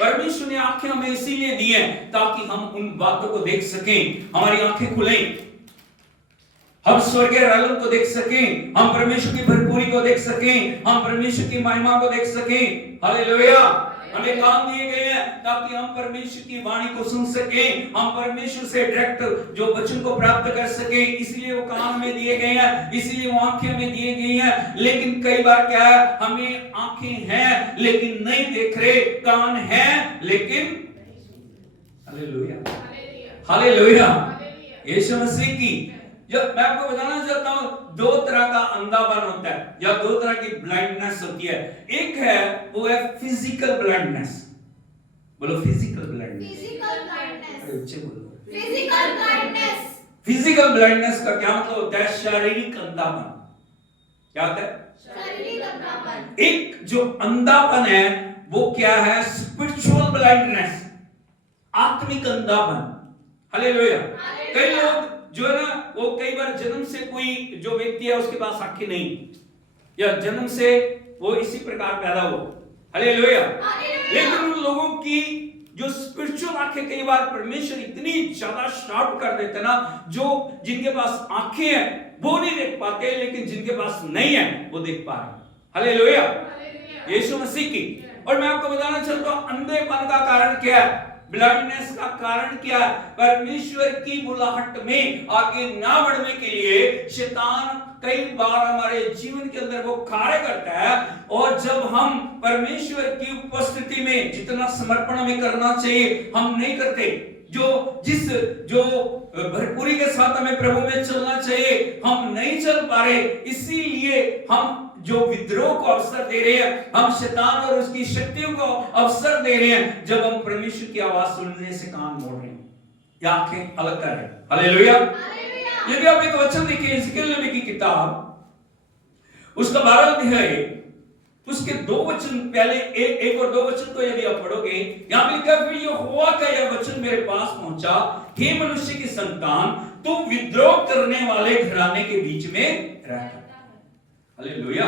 परमेश्वर ने आंखें हमें इसीलिए दी हैं ताकि हम उन बातों को देख सकें, हमारी आंखें खुलें, हम स्वर्गीय राज्य को देख सकें, हम परमेश्वर की भरपूरी को देख सकें, हम परमेश्वर की महिमा को देख सकें। हालेलुया। हमें काम दिए गए हैं ताकि हम परमेश्वर की वाणी को सुन सकें, हम परमेश्वर से डायरेक्ट जो वचन को प्राप्त कर सकें। इसलिए वो कान में दिए गए हैं, इसलिए वो आंखें में दिए गई हैं। लेकिन कई बार क्या है, हमें आंखें हैं लेकिन नहीं देख रहे, कान हैं लेकिन। Hallelujah, hallelujah. यीशु मसीह की जब मैं आपको बताना चाहता हूं, दो तरह का अंधापन होता है या दो तरह की ब्लाइंडनेस होती है। एक है वो है फिजिकल ब्लाइंडनेस। बोलो, फिजिकल ब्लाइंडनेस। Physical blindness. अरे अच्छे बोलो। Physical blindness. फिजिकल ब्लाइंडनेस का क्या मतलब होता है? शारीरिक अंधापन। क्या होता है? शारीरिक अंधापन। एक जो अंधापन है वो क्या है? स्पिरिचुअल ब्लाइंडनेस, आत्मिक अंधापन। हालेलुया। कई लोग जो है ना, वो कई बार जन्म से कोई जो व्यक्ति है उसके पास आंखें नहीं, या जन्म से वो इसी प्रकार पैदा हो। हालेलुया। लेकिन उन लोगों की जो स्पिरिचुअल आंखें कई बार परमेश्वर इतनी ज्यादा शार्प कर देते ना, जो जिनके पास आंखें हैं वो नहीं देख पाते, लेकिन जिनके पास नहीं है वो देख पा रहे। हालेलुया, यीशु मसीह की। और मैं आपको बताना चाहता हूं, अंधेपन का कारण क्या है, ब्लाइंडनेस का कारण क्या है? परमेश्वर की बुलाहट में आगे ना बढ़ने के लिए शैतान कई बार हमारे जीवन के अंदर वो कार्य करता है, और जब हम परमेश्वर की उपस्थिति में जितना समर्पण हमें करना चाहिए हम नहीं करते, जो भरपूरी के साथ हमें प्रभु में चलना चाहिए हम नहीं चल पा रहे। इसीलिए हम जो विद्रोह को अवसर दे रहे हैं, हम शैतान और उसकी शक्तियों को अवसर दे रहे हैं, जब हम परमेश्वर की आवाज सुनने से कान मोड़ रहे हैं या आंखें अलग कर रहे हैं। हालेलुया। यदि आप एक वचन देखिए, यहेजकेल नबी की किताब उसका 12 अध्याय उसके 2 वचन पहले, एक और 2 वचन को यदि आप पढ़ोगे, यहां पे लिखा है, फिर यहोवा का यह वचन मेरे पास पहुंचा, हे मनुष्य की संतान, तू विद्रोह करने वाले घराने के बीच में रहता। हालेलुया।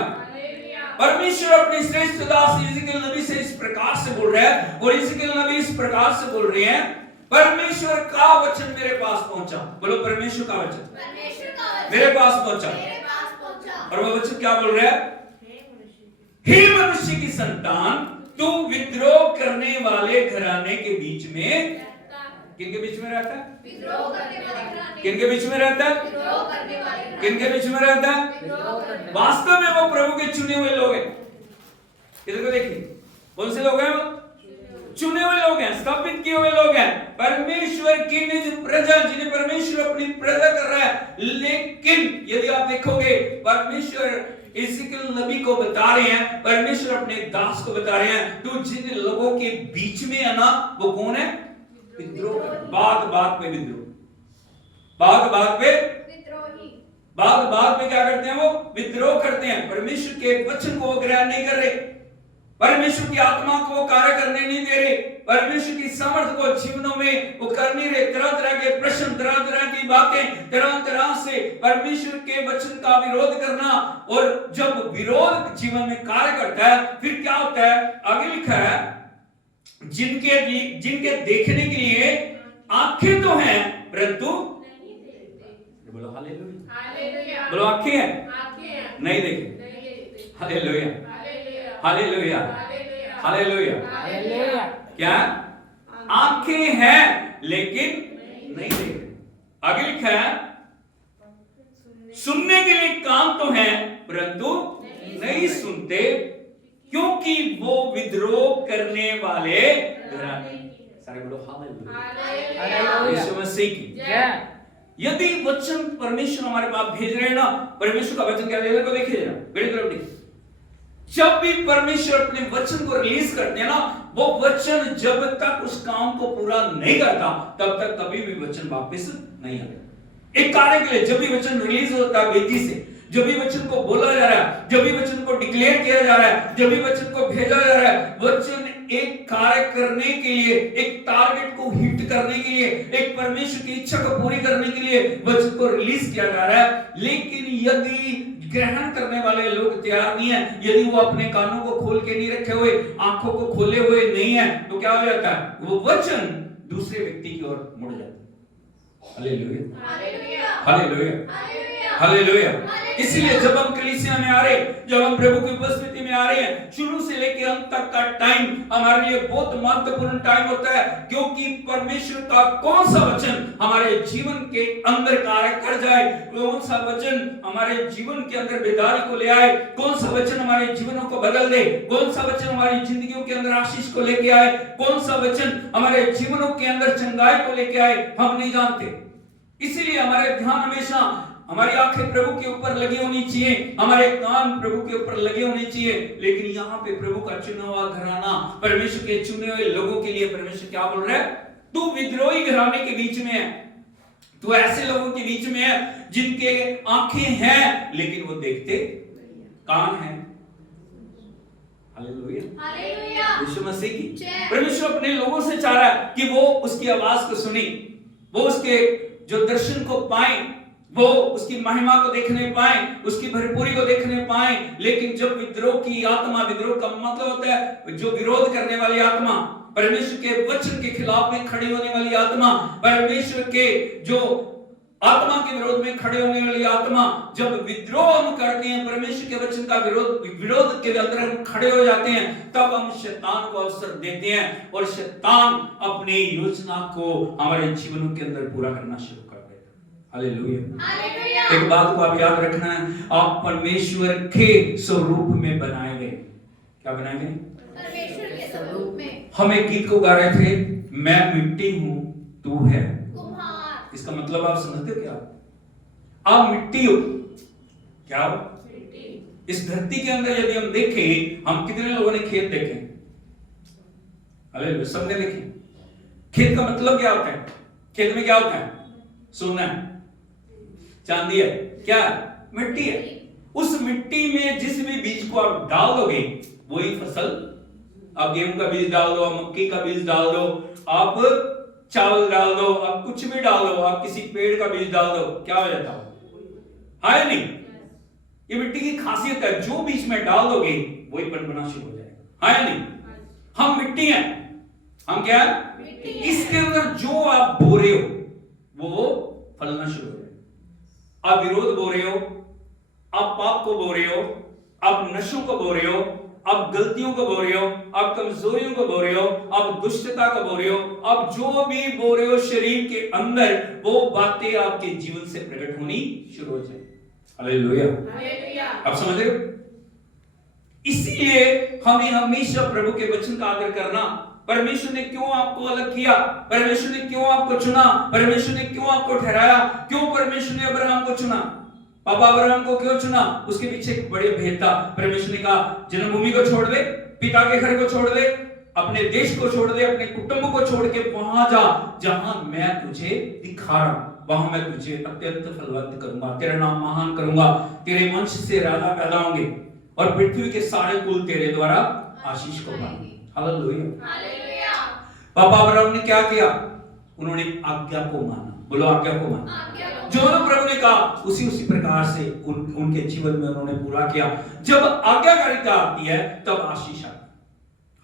परमेश्वर अपने श्रेष्ठ दास यहेजकेल नबी से इस प्रकार से बोल रहा है, और यहेजकेल नबी इस प्रकार से बोल रहे हैं, परमेश्वर का वचन मेरे पास पहुंचा। बोलो परमेश्वर का वचन परमेश्वर का वचन मेरे पास पहुंचा। मेरे पास पहुंचा। और वो वचन क्या बोल रहा है? हे मनुष्य की संतान, तू विद्रोह करने वाले घराने के बीच में, किनके बीच में रहता है? विद्रोह करने वाले घराने, किनके बीच में रहता है? विद्रोह करने वाले घराने, किनके बीच में रहता है? विद्रोह करने वास्तव में वो प्रभु के चुने हुए लोग हैं। इधर को देखिए, कौन से लोग हैं? वो चुने हुए लोग हैं, स्थापित किए हुए लोग हैं, परमेश्वर की निज प्रजा, जिन्हें परमेश्वर अपनी प्रजा कर रहा है। लेकिन यदि आप देखोगे, परमेश्वर इज़राइल नबी को बता रहे हैं, परमेश्वर अपने दास को बता रहे हैं, तू जिन लोगों के बीच में है ना, वो कौन है? विद्रोह। बात पे विद्रोह, बात पे विद्रोही, बात में क्या करते हैं? वो विद्रोह करते हैं। परमेश्वर के वचन को वो ग्रहण नहीं कर रहे, परमेश्वर की आत्मा को वो कार्य करने नहीं दे रहे, परमेश्वर की सामर्थ को जीवनों में वो कर नहीं रहे। तरह तरह के प्रश्न, तरह तरह की बातें, तरह तरह से परमेश्वर के वचन का विरोध करना। और जब विरोध जीवन में कार्य करता है, फिर क्या होता है? आगे लिखा है, जिनके देखने के लिए आंखें तो हैं परंतु, बोलो हालेलुया, बोलो आंखें हैं नहीं देखे। Hallelujah, hallelujah, hallelujah. क्या? आंखें हैं लेकिन नहीं देख। आगे लिखा है, सुनने के लिए कान तो हैं परंतु नहीं सुनते, क्योंकि वो विद्रोह करने वाले घराने। सारे बोलो हालेलुया, यीशु मसीह की। यदि वचन परमेश्वर हमारे पास भेज रहे हैं ना, परमेश्वर का वचन क्या को देखिए जरा, मेरी तरफ देखिए। जब भी परमेश्वर अपने वचन को रिलीज करते हैं ना, वो वचन जब तक उस काम को पूरा नहीं करता, तब तक कभी भी वचन वापस नहीं आता। एक कार्य के लिए जब भी वचन रिलीज होता है बेदी से, जब भी वचन को बोला जा रहा है, जब भी वचन को डिक्लेयर किया जा रहा है, जब भी वचन को भेजा जा रहा है, वचन एक कार्य करने के लिए, एक टारगेट को हिट करने के लिए, एक परमेश्वर की इच्छा को पूरी करने के लिए वचन को रिलीज किया जा रहा है। लेकिन यदि ग्रहण करने वाले लोग तैयार नहीं है, यदि वो अपने कानों को खोल के नहीं रखे हुए, आंखों को खोले हुए नहीं है, तो क्या हो जाता है? वो वचन दूसरे व्यक्ति की ओर मुड़ जाता है। Hallelujah, hallelujah, hallelujah, hallelujah. इसलिए जब हम कलीसिया में आ रहे, जब हम प्रभु की उपस्थिति में आ रहे हैं, शुरू से लेकर अंत तक का टाइम हमारे लिए बहुत महत्वपूर्ण टाइम होता है, क्योंकि परमेश्वर का कौन सा वचन हमारे जीवन के अंदर कार्य कर जाए, कौन सा वचन हमारे जीवन के अंदर बेदारी को ले आए, कौन सा वचन हमारे जीवनों को बदल दे, कौन सा वचन हमारी जिंदगियों के अंदर आशीष को लेके आए, कौन सा वचन हमारे जीवनों के अंदर चंगाई को लेके आए, हम नहीं जानते। इसीलिए हमारे ध्यान हमेशा, हमारी आंखें प्रभु के ऊपर लगी होनी चाहिए, हमारे कान प्रभु के ऊपर लगे होने चाहिए। लेकिन यहाँ पे प्रभु का चुना हुआ घराना, परमेश्वर के चुने हुए लोगों के लिए परमेश्वर क्या बोल रहा है? तू विद्रोही घराने के बीच में है, तू ऐसे लोगों के बीच में है जिनके आंखें हैं लेकिन वो देखते, कान है। हालेलुया, हालेलुया, यीशु मसीह की। परमेश्वर अपने लोगों से चाह रहा है कि वो उसकी आवाज को सुने, वो उसके जो दर्शन को पाए, वो उसकी महिमा को देखने पाए, उसकी भरपूरी को देखने पाए। लेकिन जब विद्रोह की आत्मा, विद्रोह का मतलब होता है जो विरोध करने वाली आत्मा, परमेश्वर के वचन के खिलाफ में खड़ी होने वाली आत्मा, परमेश्वर के जो आत्मा के विरोध में खड़े होने वाली आत्मा, जब विद्रोह हम करते हैं, परमेश्वर के वचन का विरोध के अंदर हम खड़े हो जाते हैं, तब हम शैतान को अवसर देते हैं और शैतान अपनी योजना को हमारे जीवनों के अंदर पूरा करना शुरू कर देता है। Hallelujah, hallelujah. एक बात को आप याद रखना है, आप परमेश्वर के स्वरूप में बनाए गए। क्या बनाए गए? परमेश्वर के स्वरूप में। हम एक गीत को गा रहे थे, मैं मिट्टी हूं तू है कुम्हार। इसका मतलब आप समझते हो क्या? आप मिट्टी हो, क्या हो? इस धरती के अंदर यदि हम देखें, हम कितने लोगों ने खेत देखे? हालेलुया, सबने देखे। खेत का मतलब क्या होता है? खेत में क्या होता है? सोना है, चांदी है, क्या मिट्टी है। उस मिट्टी में जिस भी बीज को आप डाल दोगे वही फसल। आप गेहूं का बीज डाल दो, आप मक्की का बीज डाल दो, आप चावल डाल दो, आप कुछ भी डाल दो, आप किसी पेड़ का बीज डाल दो, क्या हो जाता है? नहीं, ये मिट्टी की खासियत है, जो बीज में डाल दोगे वही पनपना शुरू हो जाएगा। है नहीं? हम मिट्टी हैं, हम क्या है? मिट्टी है। इसके अंदर जो आप बो रहे हो वो फलना शुरू हो जाए। आप विरोध बो रहे हो, आप पाप को बो रहे हो, आप नशों को बो रहे हो, आप गलतियों को बो रहे हो, आप कमजोरियों को बो रहे हो, आप दुष्टता को बो रहे हो, आप जो भी बो रहे हो शरीर के अंदर, वो बातें आपके जीवन से प्रकट होनी शुरू हो जाए। हालेलुया। हालेलुया। आप समझ रहे हो? इसीलिए हमें हमेशा प्रभु के वचन का आदर करना। परमेश्वर ने क्यों आपको अलग किया, परमेश्वर ने क्यों आपको चुना, परमेश्वर ने क्यों आपको ठहराया, क्यों परमेश्वर ने अब्राहम को चुना, पापा अब्राहम को क्यों चुना, उसके पीछे एक बड़े भेद था। परमेश्वर ने कहा जन्मभूमि को छोड़ दे, पिता के घर को छोड़ दे, अपने देश को छोड़ दे, अपने कुटुंब को छोड़ के वहां जा जहां मैं तुझे दिखा रहा हूं, वहां मैं तुझे अत्यंत फलवंत करूंगा, तेरा नाम महान करूंगा, तेरे वंश से राजा पैदा होंगे और पृथ्वी के सारे कुल तेरे द्वारा आशीष को पाएंगे। हालेलुया। हालेलुया। पापा अब्राहम ने क्या किया? उन्होंने आज्ञा को माना। बोलो आज्ञा को माना। आज्ञा को जो प्रभु ने कहा उसी प्रकार से उनके जीवन में उन्होंने पूरा किया। जब आज्ञाकारिता आती है तब आशीष आती है।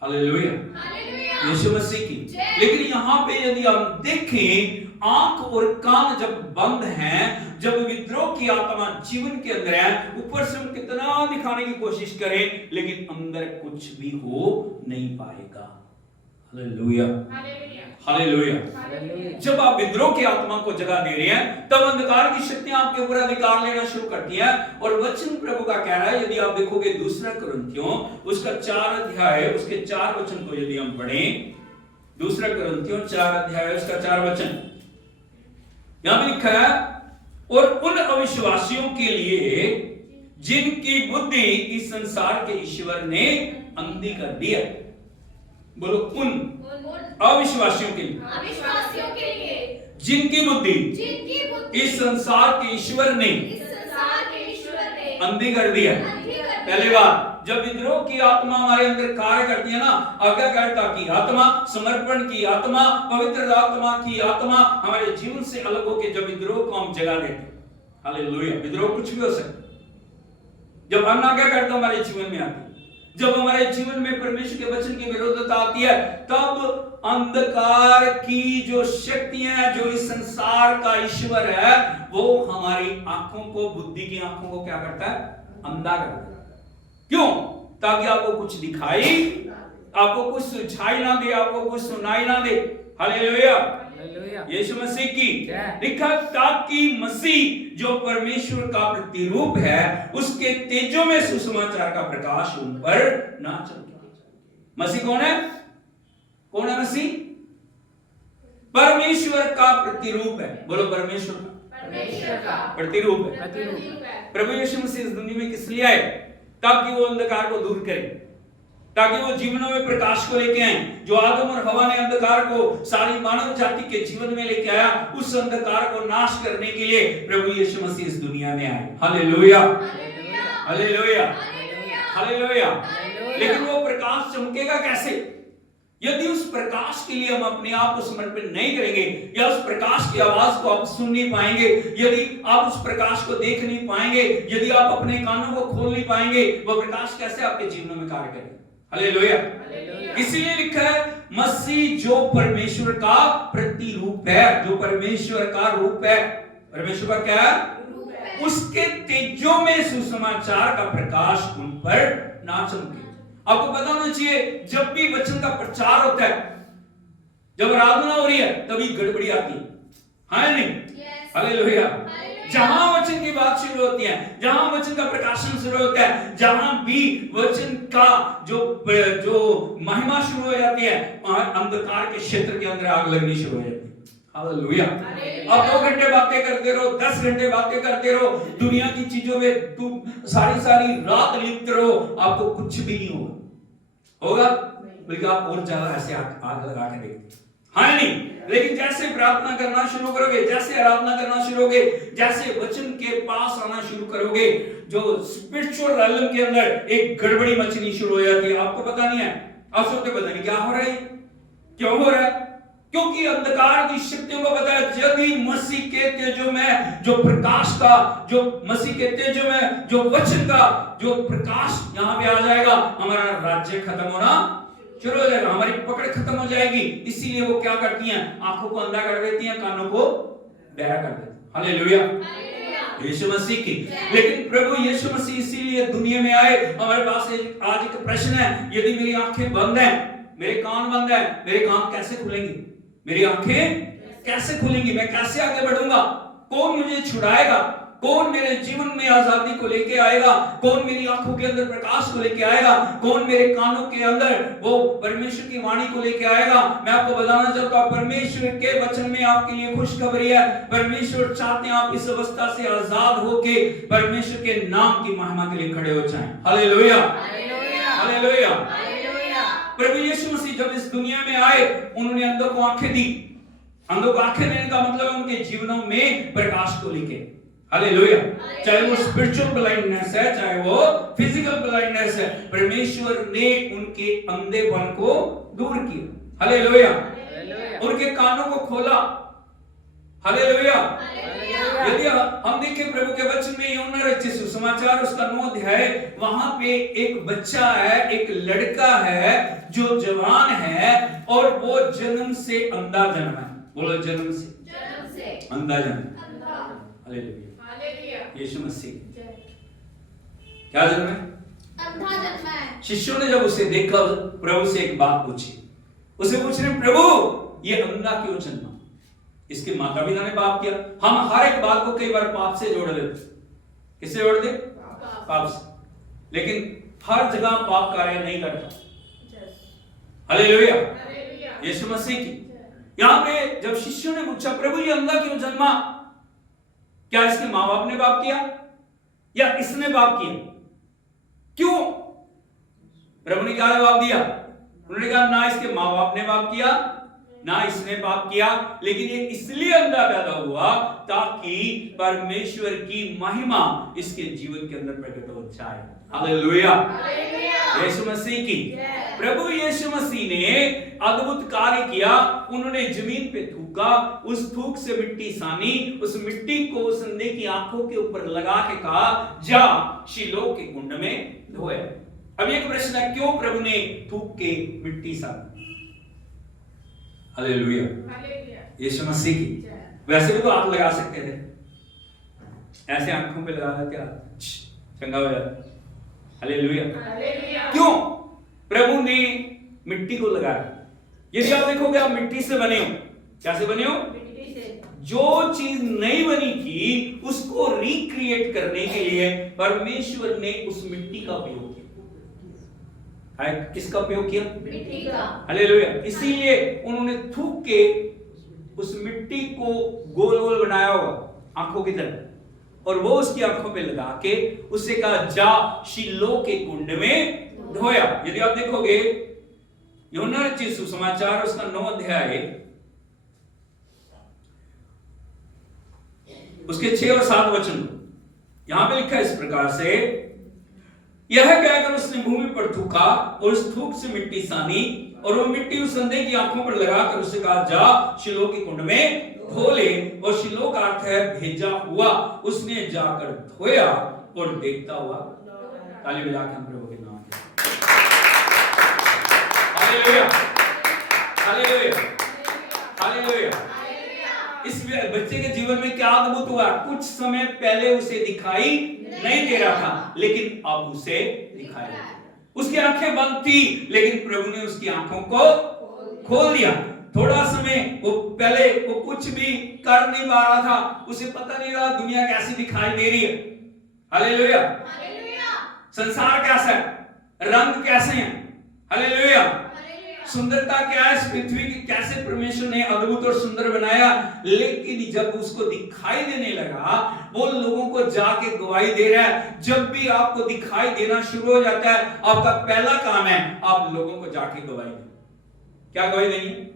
हालेलुया। हालेलुया। यीशु मसीह की। जय। लेकिन यहाँ पे यदि हम देखें, आंख और कान जब बंद हैं, जब विद्रोह की आत्मा जीवन के अंदर है, ऊपर से हम कितना दिखाने की कोशिश करें लेकिन अंदर कुछ भी हो नहीं पाएगा। हालेलुया। हालेलुया। हालेलुया। हालेलुया। जब आप विद्रोह की आत्मा को जगा दे रहे हैं तब अंधकार की शक्तियां आपके ऊपर अधिकार लेना शुरू करती हैं। और वचन प्रभु का कह रहा है, यदि आप देखोगे दूसरा कुरिन्थियों उसका 4 अध्याय उसके 4 वचन को यदि हम पढ़ें, दूसरा कुरिन्थियों 4 अध्याय उसका 4 वचन, यहां पे लिखा है, और उन अविश्वासियों के लिए जिनकी बुद्धि इस संसार के ईश्वर ने अंधी कर दिया। बोलो उन अविश्वासियों के लिए, अविश्वासियों के लिए जिनकी बुद्धि इस संसार के ईश्वर ने इस संसार के ईश्वर ने अंधी कर दिया। अंधी कर दिया। पहली बार जब विद्रोह की आत्मा हमारे अंदर कार्य करती है ना, आज्ञाकारिता की आत्मा, समर्पण की आत्मा, पवित्र आत्मा की आत्मा हमारे जीवन से अलग होकर जब विद्रोह को हम जगा देते हैं। हालेलुया। विद्रोह कुछ भी हो सकता है। जब अनाज्ञाकारिता हमारे जीवन में आती है, जब हमारे जीवन में परमेश्वर के वचन की विरोधता आती है, तब अंधकार की जो शक्तियां, जो इस संसार का ईश्वर है, वो हमारी आंखों को, बुद्धि की आंखों को क्या करता है? अंधा कर देता है। क्यों? ताकि आपको कुछ दिखाई, आपको कुछ सुझाई ना दे, आपको कुछ सुनाई ना दे। हालेलुया। यीशु मसीह की लिखा, ताकि मसीह जो परमेश्वर का प्रतिरूप है उसके तेजों में सुसमाचार का प्रकाश उन पर ना चमके। मसीह कौन है? कौन है मसीह? परमेश्वर का प्रतिरूप है। बोलो परमेश्वर का प्रतिरूप है। प्रभु यीशु मसीह इस दुनिया में किस लिए आए? ताकि वो अंधकार को दूर करे, ताकि वो जीवनों में प्रकाश को लेके आए। जो आदम और हवा ने अंधकार को सारी मानव जाति के जीवन में लेके आया, उस अंधकार को नाश करने के लिए प्रभु यीशु मसीह इस दुनिया में आए। हालेलुया। हालेलुया। हालेलुया। लेकिन वो प्रकाश चमकेगा कैसे? यदि उस प्रकाश के लिए हम अपने आप को समर्पित नहीं करेंगे, या उस प्रकाश की आवाज को आप सुन नहीं पाएंगे, यदि आप उस प्रकाश को देख नहीं पाएंगे, यदि आप अपने कानों को खोल नहीं पाएंगे, वो प्रकाश कैसे आपके जीवनों में कार्य करेगा? हालेलुया। इसीलिए लिखा है, मसीह जो परमेश्वर का प्रतिरूप है, जो परमेश्वर का रूप है, परमेश्वर का क्या है? उसके तेजों में सुसमाचार का प्रकाश उन पर ना चमके। आपको पता होना चाहिए, जब भी वचन का प्रचार होता है, जब आराधना हो रही है, तभी गड़बड़ी आती है, हाँ नहीं? हालेलुया। जहां वचन की बात शुरू होती है, जहां वचन का प्रकाशन शुरू होता है, जहां भी वचन का जो महिमा शुरू हो जाती है, वहां अंधकार के क्षेत्र के अंदर आग लगनी शुरू हो जाती है। हालेलुया। अब 2 घंटे बातें करते रहो, 10 घंटे बातें करते रहो, दुनिया की चीजों में तुम सारी रात लिप्त रहो, आपको कुछ भी नहीं होगा, बल्कि आप और ज्यादा ऐसे आग लगा के देखते, हाँ नहीं? लेकिन जैसे प्रार्थना करना शुरू करोगे, जैसे आराधना करना शुरू करोगे, जैसे वचन के पास आना शुरू करोगे, जो स्पिरिचुअल रियलम के अंदर एक गड़बड़ी मचनी शुरू हो जाती है। आपको पता नहीं है, आप सोचते पता नहीं क्या हो रहा है, क्यों हो रहा है? क्योंकि अंधकार की शक्तियों को पता है, यदि मसीह के तेजों में जो प्रकाश का, जो मसीह के तेजों में जो वचन का जो प्रकाश यहां पे आ जाएगा, हमारा राज्य खत्म होना शुरू हो जाएगा, हमारी पकड़ खत्म हो जाएगी। इसीलिए वो क्या करती हैं, आंखों को अंधा कर देती हैं, कानों को बहरा कर देती हैं। हालेलुया, यीशु मसीह की। लेकिन प्रभु यीशु मसीह इसीलिए दुनिया में आए। हमारे पास आज एक प्रश्न है, यदि मेरी आंखें बंद हैं, मेरे कान बंद हैं, मेरे कान कैसे खुलेंगे, मेरी आंखें कैसे खुलेंगी, मैं कैसे आगे बढ़ूंगा, कौन मुझे छुड़ाएगा, कौन मेरे जीवन में आजादी को लेके आएगा, कौन मेरी आंखों के अंदर प्रकाश को लेके आएगा, कौन मेरे कानों के अंदर वो परमेश्वर की वाणी को लेके आएगा। मैं आपको बताना चाहता हूं, परमेश्वर के वचन में आपके लिए खुशखबरी है। परमेश्वर चाहते हैं आप इस अवस्था से आजाद होके परमेश्वर के नाम की महिमा के लिए खड़े हो जाएं। Hallelujah, hallelujah. प्रभु यीशु मसीह जब इस दुनिया में आए, उन्होंने अंधों को आंखें दी। अंधों को आंखें देने का मतलब है उनके जीवनों में प्रकाश को लेके। हालेलुया, चाहे वो स्पिरिचुअल ब्लाइंडनेस है, चाहे वो फिजिकल ब्लाइंडनेस है, परमेश्वर ने उनके अंधेपन को दूर किया। हालेलुया, उनके कानों को खोला। हालेलुया। यदि हम देखें प्रभु के वचन में यूहन्ना रचित सुसमाचार उसका 9 अध्याय, वहां पे एक बच्चा है, एक लड़का है जो जवान है और वो जन्म से अंधा जन्मा है। बोलो, जन्म से अंधा जन्मा। हालेलुया, यीशु मसीह क्या जन्म है, अंधा जन्मा है। शिष्यों ने जब उसे देखा, प्रभु से एक बात पूछी। उसे पूछ रहे, प्रभु ये अंधा क्यों जन्मा, इसके माता पिता ने पाप किया। हम हर एक बात को कई बार पाप से जोड़ देते। किससे जोड़ दे, पाप से। लेकिन हर जगह पाप कार्य नहीं करता। हालेलुया, यीशु मसीह की। यहां पे जब शिष्यों ने पूछा, प्रभु ये अंधा क्यों जन्मा, क्या इसके मां बाप ने पाप किया या इसने पाप किया, क्यों? प्रभु ने क्या जवाब दिया? उन्होंने कहा, ना इसके मां बाप ने पाप किया, ना इसने पाप किया, लेकिन ये इसलिए अंधा पैदा हुआ ताकि परमेश्वर की महिमा इसके जीवन के अंदर प्रकट हो जाए। हालेलुया, यीशु मसीह की। प्रभु यीशु मसीह ने अद्भुत कार्य किया। उन्होंने जमीन पे थूका, उस थूक से मिट्टी सानी, उस मिट्टी को उस अंधे की आंखों के ऊपर लगा के कहा, जा शीलो के कुंड में धोए। अब एक प्रश्न है, क्यों प्रभु ने थूक के मिट्टी सानी? हालेलुया, यीशु मसीह की। वैसे भी तो आप लगा सकते थे, ऐसे आंखों पे लगा देते, चंगा हो जाता। हालेलुया, क्यों प्रभु ने मिट्टी को लगाया? यदि आप देखोगे, आप मिट्टी से बने हो। कैसे बने हो? जो चीज नहीं बनी थी उसको रिक्रिएट करने के लिए परमेश्वर ने उस मिट्टी का उपयोग किया। किसका उपयोग किया? मिट्टी का। हालेलुया। इसीलिए उन्होंने थूक के उस मिट्टी को गोल गोल बनाया होगा आंखों की तरह, और वो उसकी आंखों पे लगा के उससे कहा, जा शीलो के कुंड में धोया। यदि आप देखोगे यूहन्ना रचित सुसमाचार उसका 9 अध्याय उसके 6 और 7 वचन, यहां पे लिखा है इस प्रकार से, यह कहकर उसने भूमि पर थूका और उस थूक से मिट्टी सानी, और वो मिट्टी उस अंधे की आंखों पर लगाकर उससे कहा, जा शीलो के कुंड में धो ले। और शीलो का अर्थ है भेजा हुआ। उसने जाकर धोया और देखता हुआ। ताली बजा के हम प्रभु के नाम के। Hallelujah, hallelujah, hallelujah. इस बच्चे के जीवन में क्या अद्भुत हुआ? कुछ समय पहले उसे दिखाई नहीं दे रहा था, लेकिन अब उसे दिखाई दे रहा है। उसकी आंखें बंद थी, लेकिन प्रभु ने उसकी आंखों को खोल दिया। थोड़ा समय वो पहले वो कुछ भी कर नहीं पा रहा था, उसे पता नहीं रहा दुनिया कैसी दिखाई दे रही है। हालेलुया, संसार कैसा है, रंग कैसे हैं। हालेलुया, सुंदरता क्या है, इस पृथ्वी की कैसे परमेश्वर ने अद्भुत और सुंदर बनाया। लेकिन जब उसको दिखाई देने लगा, वो लोगों को जाके गवाही दे रहा है। जब भी आपको दिखाई देना शुरू हो जाता है, आपका पहला काम है आप लोगों को जाके गवाही दें। क्या गवाही देनी है?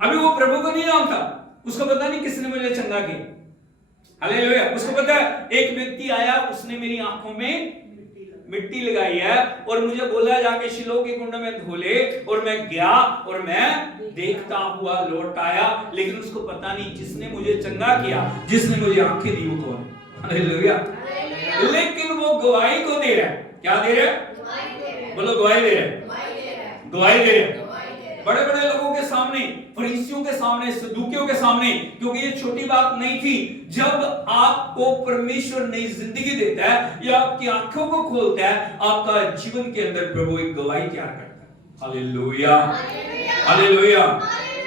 अभी वो प्रभु को नहीं जानता, उसको पता नहीं किसने मुझे चंगा किया। हालेलुया, उसको पता है एक व्यक्ति आया, उसने मेरी आंखों में मिट्टी लगाई है और मुझे बोला जाके शीलो के कुंड में धो ले, और मैं गया और मैं देखता हुआ लौट आया। लेकिन उसको पता नहीं जिसने मुझे चंगा किया, जिसने मुझे आंखें दी, वो कौन है। हालेलुया, लेकिन वो गवाही को दे रहा है। क्या दे रहा है? बोलो, गवाही दे रहा है। गवाही दे रहे हैं, बड़े बड़े लोगों के सामने, फरीसियों के सामने, सदूकियों के सामने, क्योंकि ये छोटी बात नहीं थी। जब आपको परमेश्वर नई जिंदगी देता है या आपकी आंखों को खोलता है, आपका जीवन के अंदर प्रभु एक गवाही तैयार करता है। Hallelujah, hallelujah.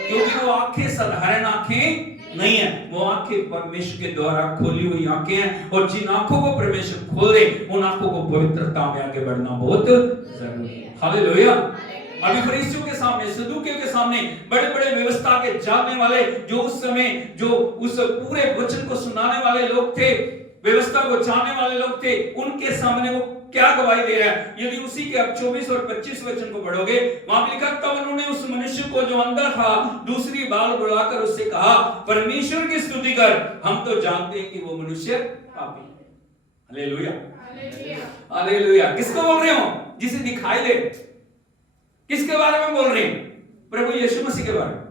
क्योंकि वो आंखें साधारण आंखें नहीं है, वो आंखें परमेश्वर के द्वारा खोली हुई आंखें हैं, और जिन आंखों को परमेश्वर खोले, उन आंखों को पवित्रता में आगे बढ़ना बहुत जरूरी है। हालेलुया। अभी फरीसियों के सामने, सदूकियों के सामने, बड़े बड़े व्यवस्था के जानने वाले, जो उस समय जो उस पूरे वचन को सुनाने वाले लोग थे, व्यवस्था को जानने वाले लोग थे, उनके सामने वो क्या गवाही दे रहा है। यदि उसी के आप 24 और 25 वचन को पढ़ोगे, वहां लिखा, तब उन्होंने उस मनुष्य को जो अंधा था दूसरी बार बुलाकर उससे कहा, परमेश्वर की स्तुति कर, हम तो जानते हैं कि वो मनुष्य पापी है। Hallelujah, hallelujah. किसको बोल रहे हो? जिसे दिखाई दे। किसके बारे में बोल रहे हैं? प्रभु यीशु मसीह के बारे में।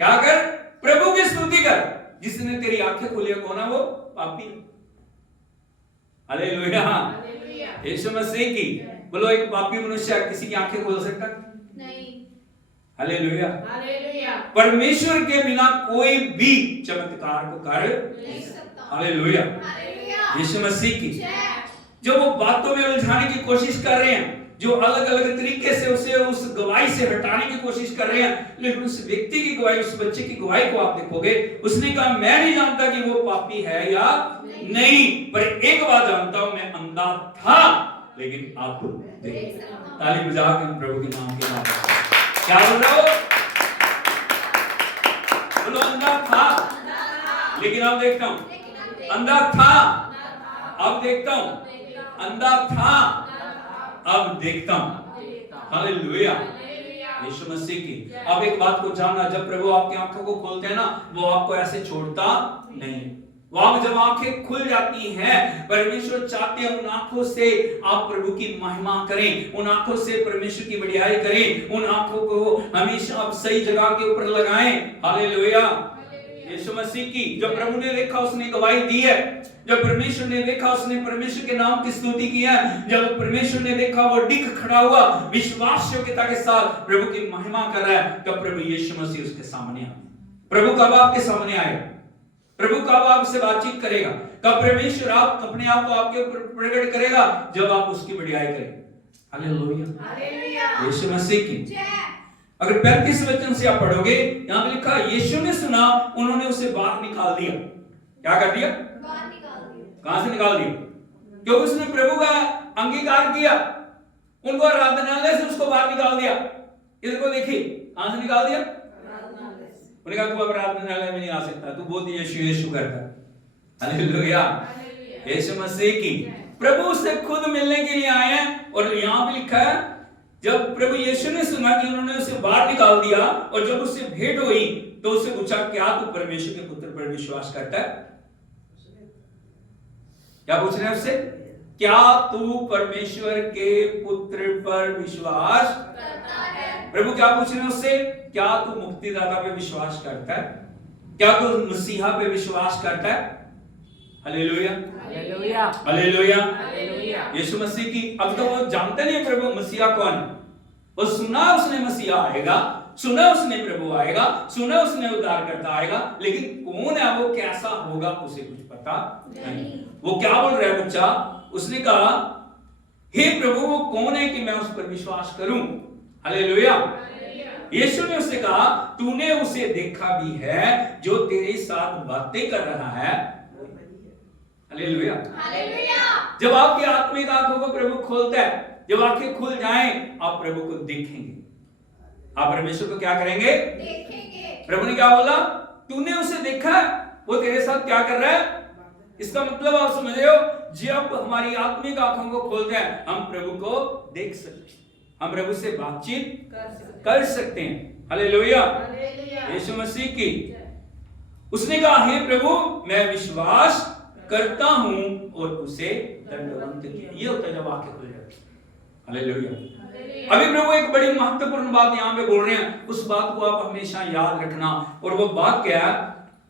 क्या कर? प्रभु की स्तुति कर। जिसने तेरी आंखें खोली, कौन है वो? पापी। हालेलुया, यीशु मसीह की। बोलो, एक पापी मनुष्य किसी की आंखें खोल सकता नहीं। Hallelujah, hallelujah. परमेश्वर के बिना कोई भी चमत्कार को कर नहीं सकता। हालेलुया, यीशु मसीह की। जो वो बातों में उलझाने की कोशिश कर रहे हैं, जो अलग अलग तरीके से उसे उस गवाही से हटाने की कोशिश कर रहे हैं, लेकिन उस व्यक्ति की गवाही, उस बच्चे की गवाही को आप देखोगे, उसने कहा, मैं नहीं जानता कि वो पापी है या नहीं, पर एक बात जानता हूं, मैं अंधा था लेकिन आप देख। ताली बजा के हम प्रभु के नाम के नाम क्या बोल रहे हो? बोलो, अंधा था लेकिन अब देखता हूं। अंधा था, अब देखता हूं। अंधा था, अब देखता हूं। हालेलुया, यीशु मसीह की। अब एक बात को जानना, जब प्रभु आपकी आंखों को खोलते हैं ना, वो आपको ऐसे छोड़ता नहीं। वहां जब आंखें खुल जाती हैं, परमेश्वर चाहते हैं उन आंखों से आप प्रभु की महिमा करें, उन आंखों से परमेश्वर की बढ़ाई करें, उन आंखों को हमेशा आप सही जगह के ऊपर लगाएं। हालेलुया, यीशु मसीह की। जब प्रभु ने देखा, उसने गवाही दी है। जब परमेश्वर ने देखा, उसने परमेश्वर के नाम की स्तुति की है। जब परमेश्वर ने देखा, वो डिग खड़ा हुआ, विश्वास योग्यता के साथ प्रभु की महिमा कर रहा है, तब प्रभु यीशु मसीह उसके सामने आए। प्रभु कब आपके सामने आए? प्रभु कब आपसे बातचीत करेगा? कब परमेश्वर आप अपने आप को आपके ऊपर प्रकट करेगा? जब आप उसकी बढ़ाई करें। हालेलुया, यीशु मसीह की। अगर 35 वचन से आप पढ़ोगे, यहां पे लिखा, यीशु ने सुना, उन्होंने उसे बाहर निकाल दिया। क्या कर दिया? बाहर निकाल दिया। कहां से निकाल दिया? क्योंकि उसने प्रभु का अंगीकार किया, उनको आराधनालय से उसको बाहर निकाल दिया। इधर को देखिए, कहां से निकाल दिया? उन्होंने कहा, तू अब आराधनालय में नहीं आ सकता, तू बहुत यीशु यीशु करता। हालेलुया, यीशु मसीह की। प्रभु उससे खुद मिलने के लिए आए हैं। और यहां पे लिखा है, जब प्रभु यीशु ने सुना कि उन्होंने उसे बाहर निकाल दिया, और जब उससे भेंट हुई, तो उससे पूछा, क्या तू परमेश्वर के पुत्र पर विश्वास करता है? क्या पूछ रहे हैं उससे? क्या तू परमेश्वर के पुत्र पर विश्वास करता है? प्रभु क्या पूछ रहे हैं उससे? क्या तू मुक्तिदाता पे विश्वास करता है? क्या तू मसीहा पे विश्वास करता है? हालेलुया, हालेलुया, हालेलुया, हालेलुया, यीशु मसीह की। अब तो वो जानते नहीं प्रभु मसीहा कौन है। वो सुना उसने मसीहा आएगा, सुना उसने प्रभु आएगा, सुना उसने उद्धार करता आएगा, लेकिन कौन है वो, कैसा होगा, उसे कुछ पता नहीं। वो क्या बोल रहा है बच्चा? उसने कहा, हे प्रभु, वो कौन है कि मैं उस पर विश्वास करूं? हालेलुया। यीशु ने उससे कहा, तूने उसे देखा भी है, जो तेरे साथ बातें कर रहा है। Hallelujah, hallelujah. जब आपकी आत्मिक आंखों को प्रभु खोलता है, जब आंखें खुल जाएं, आप प्रभु को देखेंगे। आप परमेश्वर को क्या करेंगे? देखेंगे। प्रभु ने क्या बोला? तूने उसे देखा, वो तेरे साथ क्या कर रहा है? इसका मतलब आप समझ रहे हो, जब हमारी आत्मिक आंखों को खोलते हैं, हम प्रभु को देख सकते हैं, हम प्रभु से बातचीत कर सकते हैं। हालेलुया, यीशु मसीह की। उसने कहा, हे प्रभु, मैं विश्वास करता हूं, और उसे दंडवत किया। ये होता है जब आंखें खुल जाती हैं। हालेलुया। अभी प्रभु एक बड़ी महत्वपूर्ण बात यहां पे बोल रहे हैं, उस बात को आप हमेशा याद रखना। और वो बात क्या है?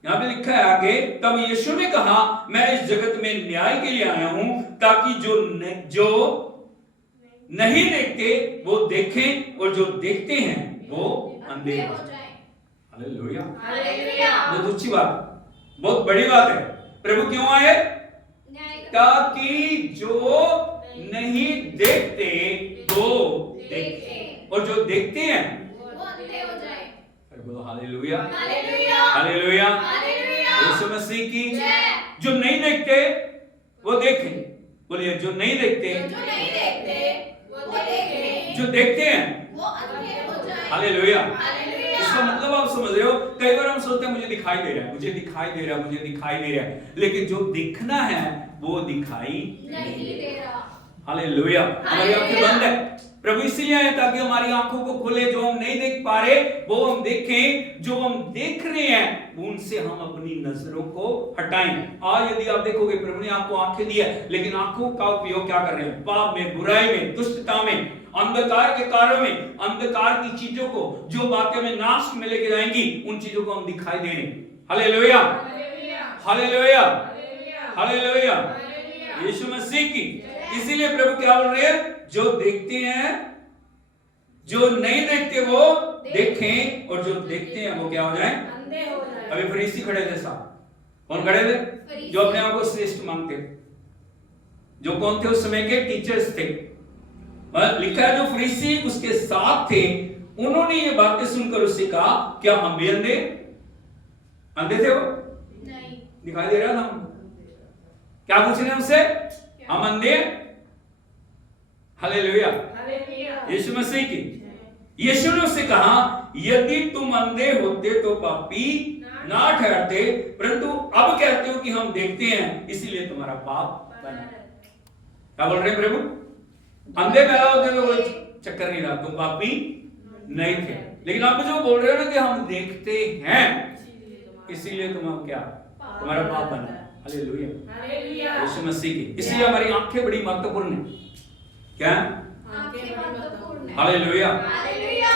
यहां पे लिखा है आगे, तब यीशु ने कहा, मैं इस जगत में न्याय के लिए आया हूं, ताकि जो नहीं देखते वो देखें और जो देखते हैं वो अंधे हो जाएं। हालेलुया। बहुत अच्छी बात, बहुत बड़ी बात है। प्रभु क्यों आए? ताकि जो नहीं देखते वो देखें और जो देखते हैं वो अंधे हो जाएं। बोलो हालेलुया, हालेलुया, यीशु मसीह की। जो नहीं देखते वो देखें। बोलिए जो नहीं देखते जो देखते हैं वो अंधे हो जाएं। हालेलुया। इसका मतलब आप समझ रहे हो? कई बार हम सोचते हैं मुझे दिखाई दे रहा है, मुझे दिखाई दे रहा है, मुझे दिखाई दे रहा है, लेकिन जो दिखना है वो दिखाई नहीं दे रहा। हालेलुया। हमारी आंखें बंद है। प्रभु इसलिए आए ताकि हमारी आंखों को खोले, जो हम नहीं देख पा रहे वो हम देखें, जो हम देख रहे हैं उनसे हम अपनी नजरों को हटाएं। आज यदि आप देखोगे प्रभु ने आपको आंखें दी है, लेकिन आंखों का उपयोग क्या कर रहे हैं? पाप में, बुराई में, दुष्टता में, अंधकार के कार्यों में, अंधकार की चीजों को, जो बातें में नाश में लेके जाएंगी उन चीजों को हम दिखाई दे रहे हैं। हालेलुया, हालेलुया, हालेलुया, यीशु मसीह की। इसीलिए प्रभु क्या बोल रहे हैं? जो देखते हैं, जो नहीं देखते वो देखें और जो देखते हैं वो क्या हो जाए? अंधे हो जाएं। अभी फरीसी खड़े थे साहब। कौन खड़े थे? जो अपने आप को श्रेष्ठ मानते। जो कौन थे? उस समय के टीचर्स थे। लिखा है जो फरीसी उसके साथ थे उन्होंने ये बातें सुनकर उससे कहा क्या हम भी अंधे? अंधे थे वो? नहीं। दिखाई दे रहा था हमको? क्या पूछ रहे हैं हमसे? हम अंधे? हालेलुया, यीशु मसीह की। यीशु ने उससे कहा यदि तुम अंधे होते तो पापी ना ठहरते, परंतु अब कहते हो कि हम देखते हैं इसलिए तुम्हारा पाप बना। क्या बोल रहे हैं प्रभु? अंधे पैदा होते तो कोई चक्कर नहीं रहा, तुम पापी नहीं थे, लेकिन आप जो बोल रहे हो ना कि हम देखते हैं इसीलिए तुम क्या? तुम्हारा पाप बना। हालेलुया, यीशु मसीह की। इसलिए हमारी आंखें बड़ी महत्वपूर्ण है। क्या? हालेलुया,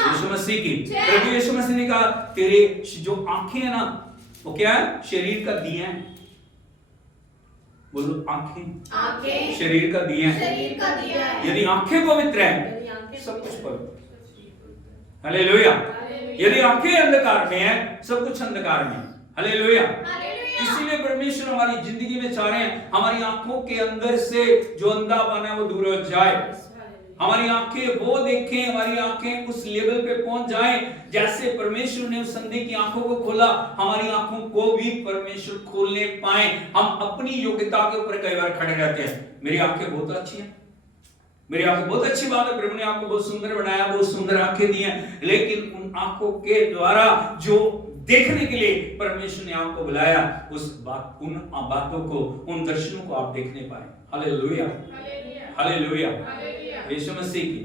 यीशु मसीह की। प्रभु यीशु मसीह ने कहा तेरे जो आंखें हैं ना वो क्या है? शरीर का दिया है। बोलो आंखें शरीर का दिया है। यदि आंखें पवित्र हैं सब कुछ पवित्र। हालेलुया। यदि आंखें अंधकार में है सब कुछ अंधकार में। हालेलुया। इसीलिए परमेश्वर हमारी जिंदगी में चाह रहे हैं हमारी आंखों के अंदर से जो अंधापन है वो दूर हो जाए, हमारी आंखें वो देखें, हमारी आंखें उस लेवल पे पहुंच जाएं जैसे परमेश्वर ने उस अंधे की आंखों को खोला, हमारी आंखों को भी परमेश्वर खोलने पाए। हम अपनी योग्यता के ऊपर कई बार खड़े रहते हैं, मेरी आंखें बहुत अच्छी हैं, मेरी आंखें बहुत अच्छी बात है, प्रभु ने आपको बहुत सुंदर बनाया, बहुत सुंदर आंखें दी हैं, लेकिन उन आंखों के द्वारा जो देखने के लिए परमेश्वर ने आपको बुलाया उस बात, उन बातों को, उन दर्शनों को आप देखने पाए। हालेलुया, हालेलुया, यीशु मसीह की।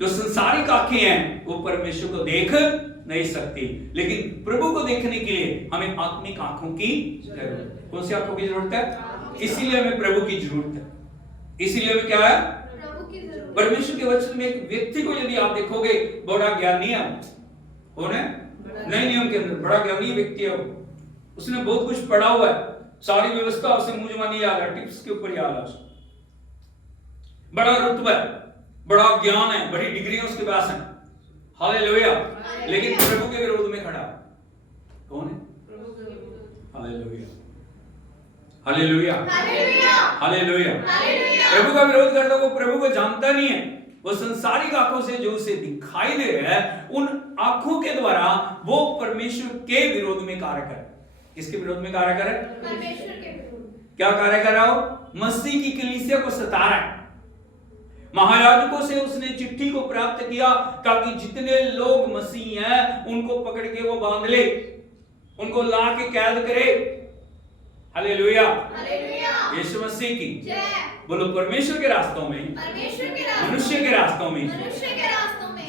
जो संसारिक आंखें हैं वो परमेश्वर को देख नहीं सकती, लेकिन प्रभु को देखने के लिए हमें आत्मिक आंखों की जरूरत है। कौन सी आंखों की जरूरत है? इसीलिए हमें प्रभु की जरूरत है। इसीलिए हमें क्या है? परमेश्वर के वचन में एक व्यक्ति को यदि आप देखोगे बड़ा ज्ञानी है, कौन है? नए नियम के अंदर बड़ा ज्ञानी व्यक्ति है, उसने बहुत कुछ पढ़ा हुआ है, सारी व्यवस्था उसे मुंह जुबानी याद है, टिप्स के ऊपर याद है, बड़ा रुतबा है, बड़ा ज्ञान है, बड़ी डिग्रियां उसके पास हैं। हालेलुया। लेकिन प्रभु के विरोध में खड़ा कौन है? Hallelujah, hallelujah, hallelujah. प्रभु का विरोध करता वो प्रभु को जानता नहीं है, वो संसारिक आंखों से जो उसे दिखाई दे रहा है उन आंखों के द्वारा वो परमेश्वर के विरोध में कार्य करे। किसके विरोध में कार्य करे? परमेश्वर के विरोध। क्या कार्य कर रहा हो? मसीह की कलीसिया को सता रहा है। महायाजकों से उसने चिट्ठी को प्राप्त किया ताकि जितने लोग मसीह हैं उनको पकड़ के वो बांध ले, उनको ला के कैद करे। हालेलुया, यीशु मसीह की। बोलो परमेश्वर के रास्तों में, मनुष्य के रास्तों में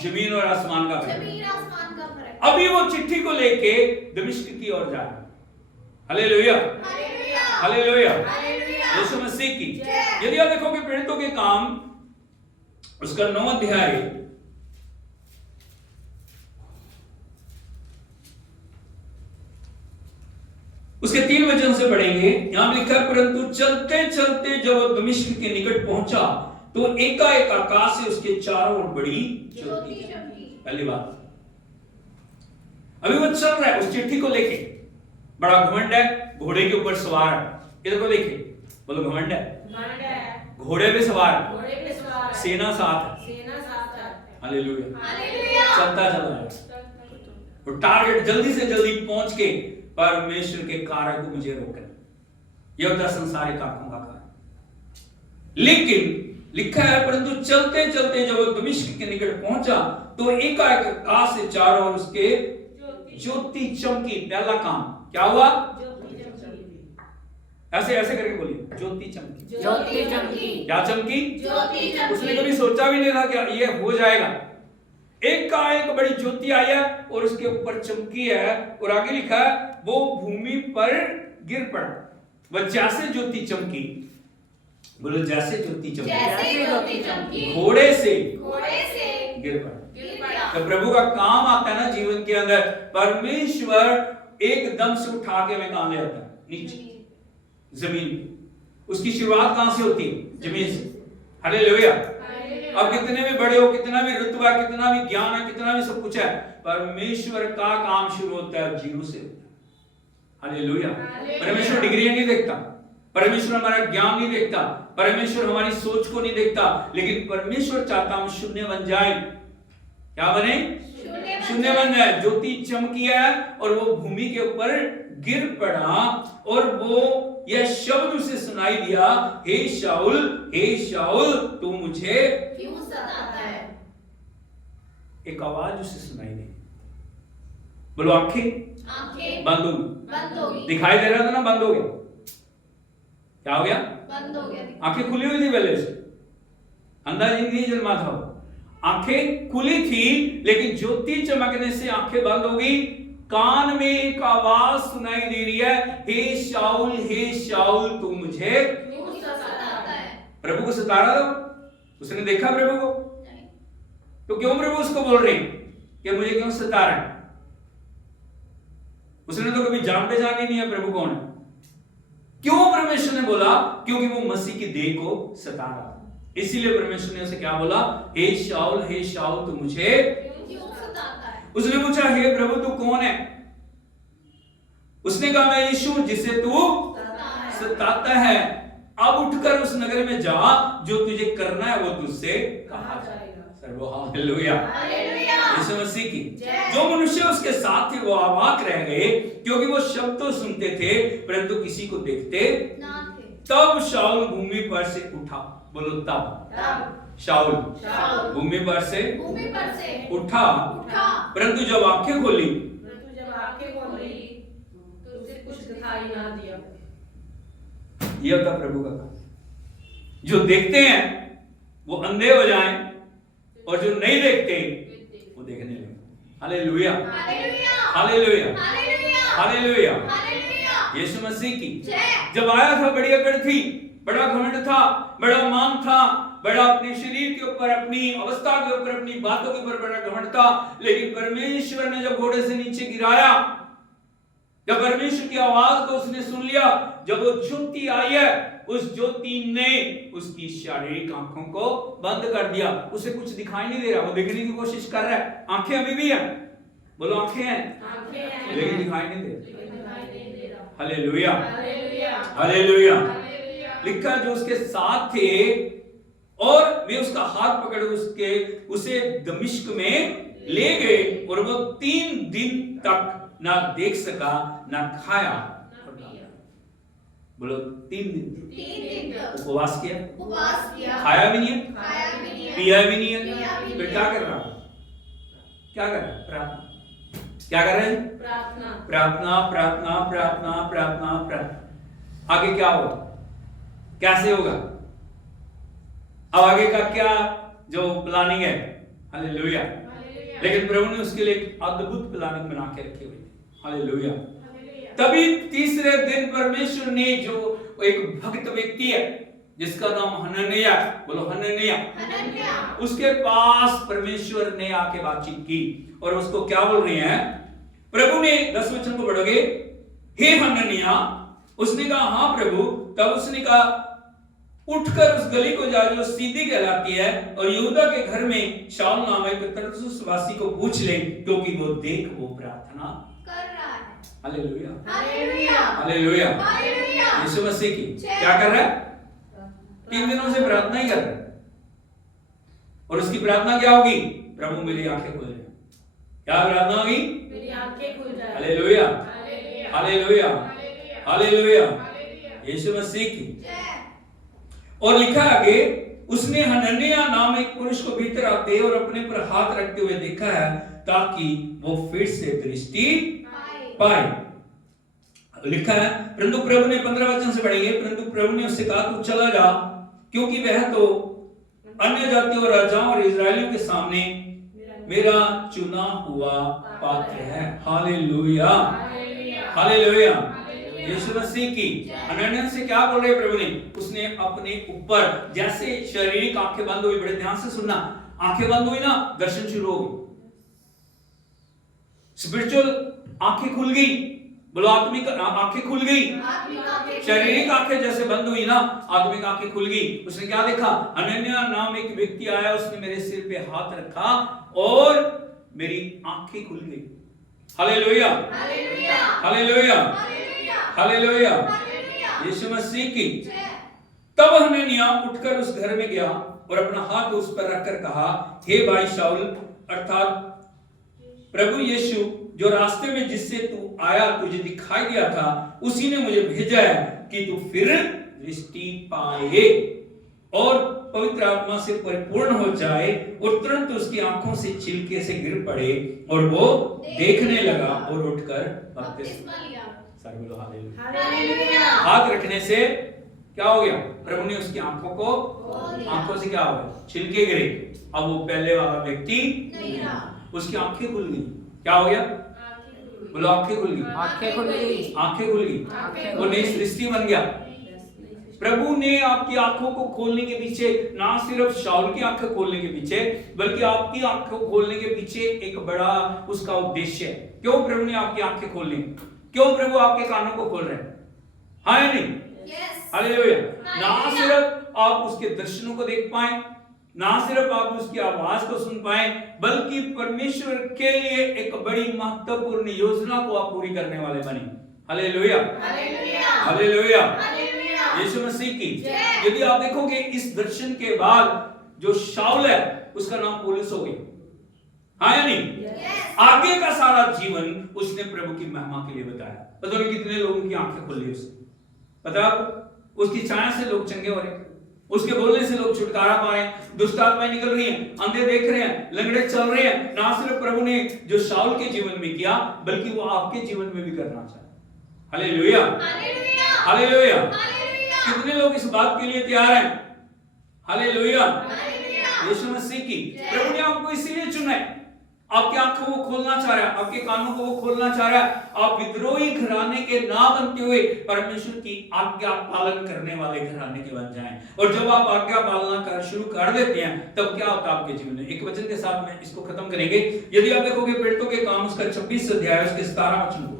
जमीन और आसमान का फर्क। अभी वो चिट्ठी को लेके दमिश्क की ओर जा रहा है। हालेलुया, हालेलुया, यीशु मसीह की। यदि आप देखोगे प्रेरितों के काम उसका 9 अध्याय उसके 3 वचन से पढ़ेंगे। यहां लिखा है परंतु चलते चलते जब दमिश्क के निकट पहुंचा तो एकाएक आकाश से उसके चारों ओर बड़ी ज्योति चमकी। पहली बात, अभी वो चल रहा है उस चिट्ठी को लेके, बड़ा घमंड है, घोड़े के ऊपर सवार है, इधर को देखे, बोलो घमंड है, घोड़े पे सवार है, सेना साथ है, हालेलुया, चलता चला है, और टारगेट जल्दी से जल्दी पहुंच के परमेश्वर के कार्य को मुझे रोकना, यह होता संसारिक आंखों का कार्य। लेकिन लिखा है, परंतु चलते चलते जब वो दमिश्क के निकट पहुंचा तो एकाएक आकाश से चारों ओर उसके ज्योति चमकी। पहला काम क्या हुआ? ऐसे ऐसे करके बोलिए, ज्योति चमकी। ज्योति चमकी। क्या चमकी? ज्योति चमकी। उसने कभी सोचा भी नहीं था कि ये हो जाएगा। एकाएक बड़ी ज्योति आई है और उसके ऊपर चमकी है, और आगे लिखा है वो भूमि पर गिर पड़ा। वह जैसे ज्योति चमकी, बोलो जैसे ज्योति चमकी, जैसे ज्योति चमकी, घोड़े से गिर पड़ा। पड़ा। तो प्रभु का काम आता है ना जीवन के अंदर, परमेश्वर एकदम से उठा के हमें कहां ले आता है? नीचे जमीन पे। उसकी शुरुआत कहां से होती है? जमीन से। हालेलुया। अब कितने भी बड़े हो, कितना भी रुतबा, कितना भी ज्ञान है, कितना भी सब कुछ है, परमेश्वर का काम शुरू होता है जीरो से होता है। हालेलुया। परमेश्वर डिग्री नहीं देखता, परमेश्वर हमारा ज्ञान नहीं देखता, परमेश्वर हमारी सोच को नहीं देखता, लेकिन परमेश्वर चाहता हम शून्य बन जाए। क्या बने? शून्य बन जाए। ज्योति चमकी है और वो भूमि के ऊपर गिर पड़ा, और वो यह शब्द उसे सुनाई दिया, हे शाऊल तू मुझे क्यों सताता है? एक आवाज उसे सुनाई दी। बोलो आंखें बंद हो गई। दिखाई दे रहा था ना, बंद हो गया। क्या हो गया? बंद हो गया। आंखें खुली हुई थी पहले से, अंधा नहीं जन्मा था। आंखें खुली थी, लेकिन ज्योति चमकने से आंखें बंद हो गई। कान में एक आवाज सुनाई दे रही है, हे शाऊल तू मुझे क्यों सताता है? प्रभु को सता रहा था। उसने देखा प्रभु को, नहीं। तो क्यों प्रभु उसको बोल रहे हैं कि मुझे क्यों सता रहा है? उसने तो कभी जान पहचान ही नहीं है प्रभु कौन है। क्यों परमेश्वर ने बोला? क्योंकि वो मसीह की देह को सता रहा था। इसीलिए परमेश्वर ने उसे क्या बोला? हे शाऊल तू मुझे क्यों सताता है? उसने पूछा, हे प्रभु तू कौन है? उसने कहा, मैं यीशु जिसे तू सताता है। अब उठकर उस नगर में जा, जो तुझे करना है वो तुझसे कहा जाएगा। Servo hallelujah. यीशु मसीह की। जो मनुष्य उसके साथ थे वो अवाक रह गए, क्योंकि वो शब्द तो सुनते थे परंतु किसी को देखते ना थे। तब शाऊल भूमि पर से उठा। बोलो तब शाऊल भूमि पर से उठा, परंतु जब आंखें खोली तो उसे कुछ दिखाई ना दिया। यह होता प्रभु का काम। जो देखते हैं वो अंधे हो जाएं, और जो नहीं देखते वो देखने लगे। Hallelujah, hallelujah, hallelujah. यीशु मसीह की। जब आया था बड़ी अकड़ थी, बड़ा घमंड था, बड़ा मान था, बड़ा अपने शरीर के ऊपर, अपनी अवस्था के ऊपर, अपनी बातों के ऊपर बड़ा घमंड था। लेकिन परमेश्वर ने जब घोड़े से नीचे गिराया, जब परमेश्वर की आवाज को उसने सुन लिया, जब वो ज्योति आई है, उस ज्योति ने उसकी शारीरिक आंखों को बंद कर दिया। उसे कुछ दिखाई नहीं दे रहा, वो देखने की कोशिश कर रहा है। आंखें अभी भी हैं, बोलो आंखें हैं, लेकिन दिखाई नहीं दे रहा। Hallelujah, hallelujah. लिखा जो उसके साथ थे और वे उसका हाथ पकड़ उसे दमिश्क में ले गए, और वो 3 दिन तक ना देख सका, ना खाया। बोलो 3 दिन तक उपवास किया, खाया भी नहीं है, पिया भी नहीं है। फिर क्या कर रहा? प्रार्थना। क्या कर रहे हैं? प्रार्थना। आगे क्या होगा? कैसे होगा? अब आगे का क्या जो प्लानिंग है? हालेलुया। लेकिन प्रभु ने उसके लिए एक अद्भुत प्लानिंग बना के रखी हुई थी। हालेलुया। तभी तीसरे दिन परमेश्वर ने, जो एक भक्त व्यक्ति है जिसका नाम हनन्याह, बोलो हनन्याह, उसके पास परमेश्वर ने आके बातचीत की, और उसको क्या बोल रहे हैं? प्रभु ने 10 वचन को पढ़ोगे, हे हनन्याह। उसने कहा हाँ प्रभु। तब उसने कहा, उठकर उस गली को जा जो सीधी कहलाती है, और यहूदा के घर में शाऊल नामक तरसुसवासी को पूछ ले, क्योंकि वो देख वो प्रार्थना कर रहा है। Hallelujah, hallelujah, hallelujah. हालेलुया। यीशु मसीह की क्या कर रहा है? 3 दिनों से प्रार्थना ही कर रहा है। और उसकी प्रार्थना क्या होगी? प्रभु मेरी आंखें खोल दे। क्या प्रार्थना होगी? मेरी आंखें खुल जाए। Hallelujah, hallelujah, hallelujah. यीशु मसीह की। और लिखा आगे, उसने हनन्याह नाम एक पुरुष को भीतर आते और अपने पर हाथ रखते हुए देखा है, ताकि वो फिर से दृष्टि पाए। लिखा है, परंतु प्रभु ने 15 वचन से पढ़ेंगे, परंतु प्रभु ने उससे कहा, तू चला जा, क्योंकि वह तो अन्य जातियों और राजाओं और इजरायलियों के सामने मेरा चुना हुआ पात्र है। Hallelujah, hallelujah. यीशु मसीह की। हनन्याह से क्या बोल रहे प्रभु ने? उसने अपने ऊपर, जैसे शारीरिक आंखें बंद हुई, बड़े ध्यान से सुनना, आंखें बंद हुई ना, दर्शन शुरू हो गई। स्पिरिचुअल आंखें खुल गई, बोलो आत्मिक आंखें खुल गई। शारीरिक आंखें जैसे बंद हुई ना, आत्मिक आंखें खुल गई। उसने क्या देखा? हनन्याह नाम एक व्यक्ति आया, उसने मेरे सिर पे हाथ रखा और मेरी आंखें खुल गई। Hallelujah, hallelujah, hallelujah, hallelujah. यीशु मसीह की। तब हनन्याह उठकर उस घर में गया और अपना हाथ उस पर रखकर कहा, हे भाई शाऊल, अर्थात प्रभु यीशु, जो रास्ते में जिससे तू आया तुझे दिखाई दिया था, उसी ने मुझे भेजा है कि तू फिर दृष्टि पाए और पवित्र आत्मा से परिपूर्ण हो जाए। और तुरंत उसकी आंखों से छिलके से गिर पड़े और वो देखने लगा और उठकर बपतिस्मा लिया। सर बोलो हालेलुया। हाथ रखने से क्या हो गया? प्रभु ने उसकी आंखों से क्या हो गया? छिलके गिरे। अब वो पहले वाला व्यक्ति नहीं रहा, उसकी आंखें खुल गई। क्या हो गया? बोलो आंखें खुल गई, आंखें खुल गई, आंखें खुल गई। वो नई सृष्टि बन गया। प्रभु ने आपकी आंखों को खोलने के पीछे, ना सिर्फ शाऊल की आंखें खोलने के पीछे, बल्कि आपकी आंखों को खोलने के पीछे एक बड़ा उसका उद्देश्य है। क्यों प्रभु ने आपकी आंखें खोलनी? क्यों प्रभु आपके कानों को खोल रहे हैं? हाँ या नहीं? हालेलुया। ना सिर्फ आप उसके दर्शनों को देख पाए, ना सिर्फ आप उसकी आवाज को सुन पाए, बल्कि परमेश्वर के लिए एक बड़ी महत्वपूर्ण योजना को आप पूरी करने वाले बने। Hallelujah, hallelujah, hallelujah. यीशु मसीह की। यदि आप देखोगे इस दर्शन के बाद जो शाऊल है उसका नाम पौलुस हो गया। हाँ या नहीं? आगे का सारा जीवन उसने प्रभु की महिमा के लिए बताया। पता नहीं कितने लोगों की आंखें खुल ली उससे। पता आपको? उसकी छाया से लोग चंगे हो रहे हैं, उसके बोलने से लोग छुटकारा पा रहे हैं, दुष्ट आत्माएं निकल रही हैं, अंधे देख रहे हैं, लंगड़े चल रहे हैं। ना सिर्फ प्रभु ने जो शाऊल के जीवन में किया, बल्कि वो आपके जीवन में भी करना चाहता है। Hallelujah, hallelujah, hallelujah. कितने लोग इस बात के लिए तैयार हैं? हालेलुया, यीशु मसीह की। प्रभु ने आपको इसीलिए चुना है, आपकी आंखों को खोलना चाह रहा है, आपके कानों को वो खोलना चाह रहा है। आप विद्रोही घराने के ना बनते हुए परमेश्वर की आज्ञा पालन करने वाले घराने के बन जाएं। और जब आप आज्ञा पालना कर शुरू कर देते हैं, तब क्या होता है आपके जीवन में? एक वचन के साथ में इसको खत्म करेंगे। यदि आप देखोगे प्रेरितों के काम उसका 26 अध्याय उसके 17 वचन को,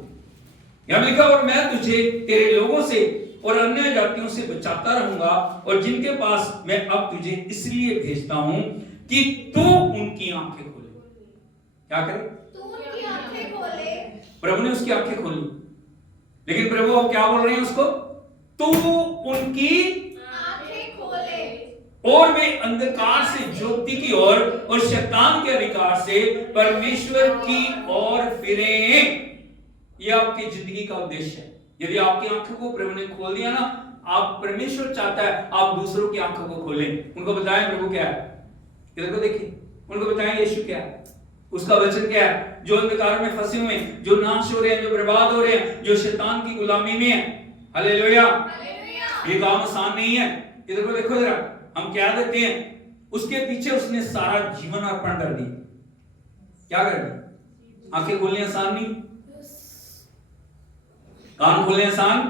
यहां लिखा, और मैं तुझे तेरे लोगों से और अन्य जातियों से बचाता रहूंगा, और जिनके पास मैं अब तुझे इसलिए भेजता हूं कि तू उनकी आंखें खोले। क्या करे? तू उनकी आंखें खोले। प्रभु ने उसकी आंखें खोली, लेकिन प्रभु अब क्या बोल रहे हैं उसको? तू उनकी आंखें खोले और वे अंधकार से ज्योति की ओर और शैतान के अधिकार से परमेश्वर की ओर फिरें। यह आपकी जिंदगी का उद्देश्य है। यदि आपकी आंखों को प्रभु ने खोल दिया ना, आप, परमेश्वर चाहता है आप दूसरों की आंखों को खोलें, उनको बताएं प्रभु क्या है। इधर को देखिए, उनको बताएं यीशु क्या है, उसका वचन क्या है। जो अंधकार में फंसे हुए हैं, जो नाश हो रहे हैं, जो बर्बाद हो रहे हैं, जो शैतान की गुलामी में है। हालेलुया, ये काम आसान नहीं है। इधर को देखो जरा, हम क्या देते हैं, उसके पीछे उसने सारा जीवन अर्पण कर दिया। क्या कर दिया? आंखें खोलनी आसान नहीं, कान खोलने आसान।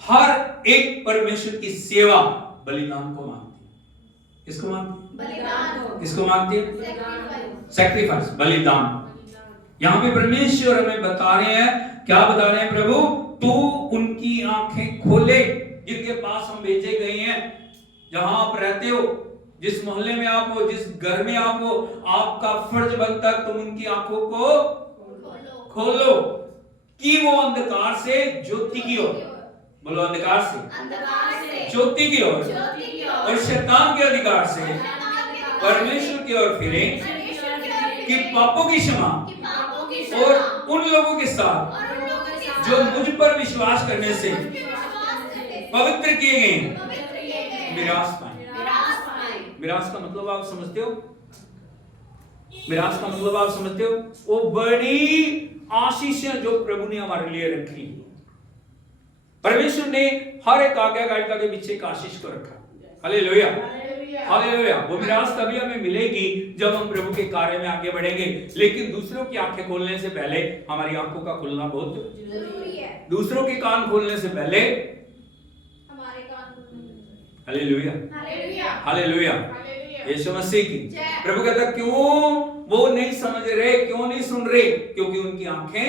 हर एक परमेश्वर की सेवा बलिदान को मांगती है। किसको मांगती है? बलिदान को। किसको मांगती है? सैक्रिफाइस, बलिदान। यहां पे परमेश्वर हमें बता रहे हैं, क्या बता रहे हैं प्रभु? तू उनकी आंखें खोले। जिनके पास हम भेजे गए हैं, जहां आप रहते हो, जिस मोहल्ले में आप हो, जिस घर में आप हो, आपका फर्ज बनता है तुम उनकी आंखों को खोलो कि वो अंधकार से ज्योति की ओर, बोलो अंधकार से ज्योति की ओर और शैतान के अधिकार से परमेश्वर की ओर फिरे, कि पापों की क्षमा और उन लोगों के साथ जो मुझ पर विश्वास करने से पवित्र किए गए मिरास पाए। मिरास का मतलब आप समझते हो? मिरास का मतलब आप समझते हो? वो बड़ी आशीषें जो प्रभु ने हमारे लिए रखी। परमेश्वर ने हर एक आज्ञाकारिता के पीछे एक आशीष को रखा। Hallelujah, hallelujah. वो मिरास तभी हमें मिलेगी जब हम प्रभु के कार्य में आगे बढ़ेंगे। लेकिन दूसरों की आंखें खोलने से पहले हमारी आंखों का खुलना बहुत जरूरी है। दूसरों के कान खोलने से पहले हमारे कान। Hallelujah, hallelujah, hallelujah. यीशु मसीह की। प्रभु कहता क्यों वो नहीं समझ रहे, क्यों नहीं सुन रहे? क्योंकि उनकी आंखें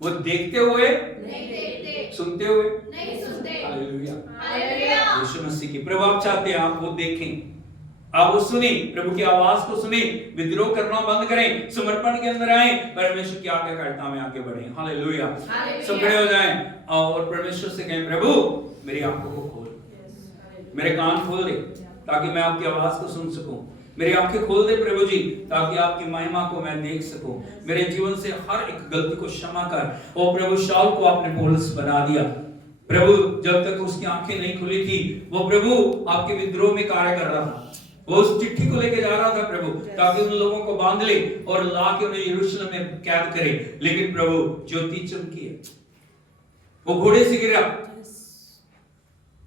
वो देखते हुए नहीं देखते, सुनते हुए नहीं सुनते। Hallelujah, hallelujah. यीशु मसीह की। प्रभु आप चाहते हैं आप वो देखें, आप वो सुने, प्रभु की आवाज को सुने, विद्रोह करना बंद करें, समर्पण के अंदर आए, परमेश्वर की आज्ञाकारिता में आगे बढ़ें। हालेलुया। सब खड़े हो जाएं और परमेश्वर से कहें प्रभु मेरी आंखों को खोल, मेरे कान खोल दे ताकि मैं आपकी आवाज को सुन सकूं, मेरी आंखें खोल दे प्रभु जी ताकि आपकी महिमा को मैं देख सकूं, मेरे जीवन से हर एक गलती को क्षमा कर। ओ प्रभु शाऊल को आपने पौलुस बना दिया प्रभु, जब तक उसकी आंखें नहीं खुली थी वो प्रभु आपके विद्रोह में कार्य कर रहा था। वो उस चिट्ठी को लेके जा रहा था प्रभु ताकि उन लोगों को बांध ले और ला के उन्हें यरूशलेम में कैद करे। लेकिन प्रभु ज्योति चमकी, वो घोड़े से गिरा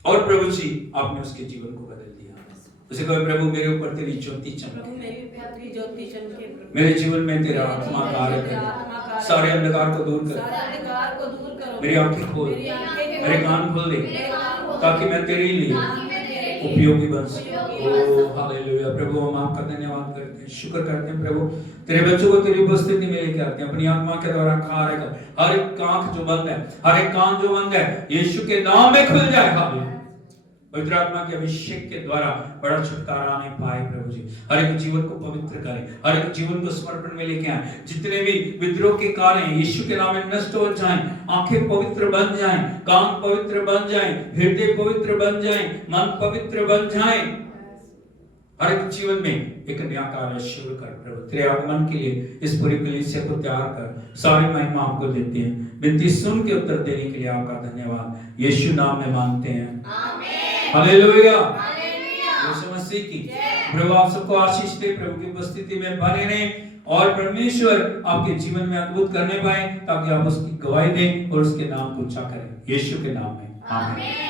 और प्रभु जी आपने उसके जीवन को बदल दिया। उसे कहे प्रभु मेरे ऊपर तेरी ज्योति चमके, मेरे जीवन में तेरा आत्मा कार्य कर, सारे अंधकार को दूर कर, मेरी आंखें खोल, मेरे कान खोल दे ताकि मैं तेरे लिए उपयोगी बन सकूं। हालेलुया। प्रभु हम आपका धन्यवाद करते हैं, शुक्र करते हैं प्रभु, तेरे बच्चों को तेरी उपस्थिति में लेके आते हैं, अपनी आत्मा के द्वारा कार्य कर। हर एक आंख जो बंद है, हर एक कान जो बंद है, यीशु के नाम में खुल जाए। हालेलुया। पवित्र आत्मा के अभिषेक के द्वारा बड़ा छुटकारा आने पाए प्रभु जी। हर एक जीवन को पवित्र करें, हर एक जीवन को समर्पण में लेके आए। जितने भी विद्रोह के कार्य हैं यीशु के नाम में नष्ट हो जाएं, आंखें पवित्र बन जाएं, कान पवित्र बन जाएं, हृदय पवित्र बन जाएं, मन पवित्र बन जाएं। हर एक जीवन में एक नया कार्य शुरू कर प्रभु, तेरे आगमन के लिए इस पूरी कलीसिया को तैयार कर। सारी महिमा आपको देते हैं, विनती सुन के उत्तर देने के लिए आपका धन्यवाद। यीशु नाम में मांगते हैं, आमीन। हालेलुया, यीशु मसीह की। प्रभु आप सबको आशीष दे, प्रभु की उपस्थिति में बने रहें और परमेश्वर आपके जीवन में अद्भुत करने पाए ताकि आप उसकी गवाही दें और उसके नाम को ऊंचा करें। यीशु के नाम में आमीन।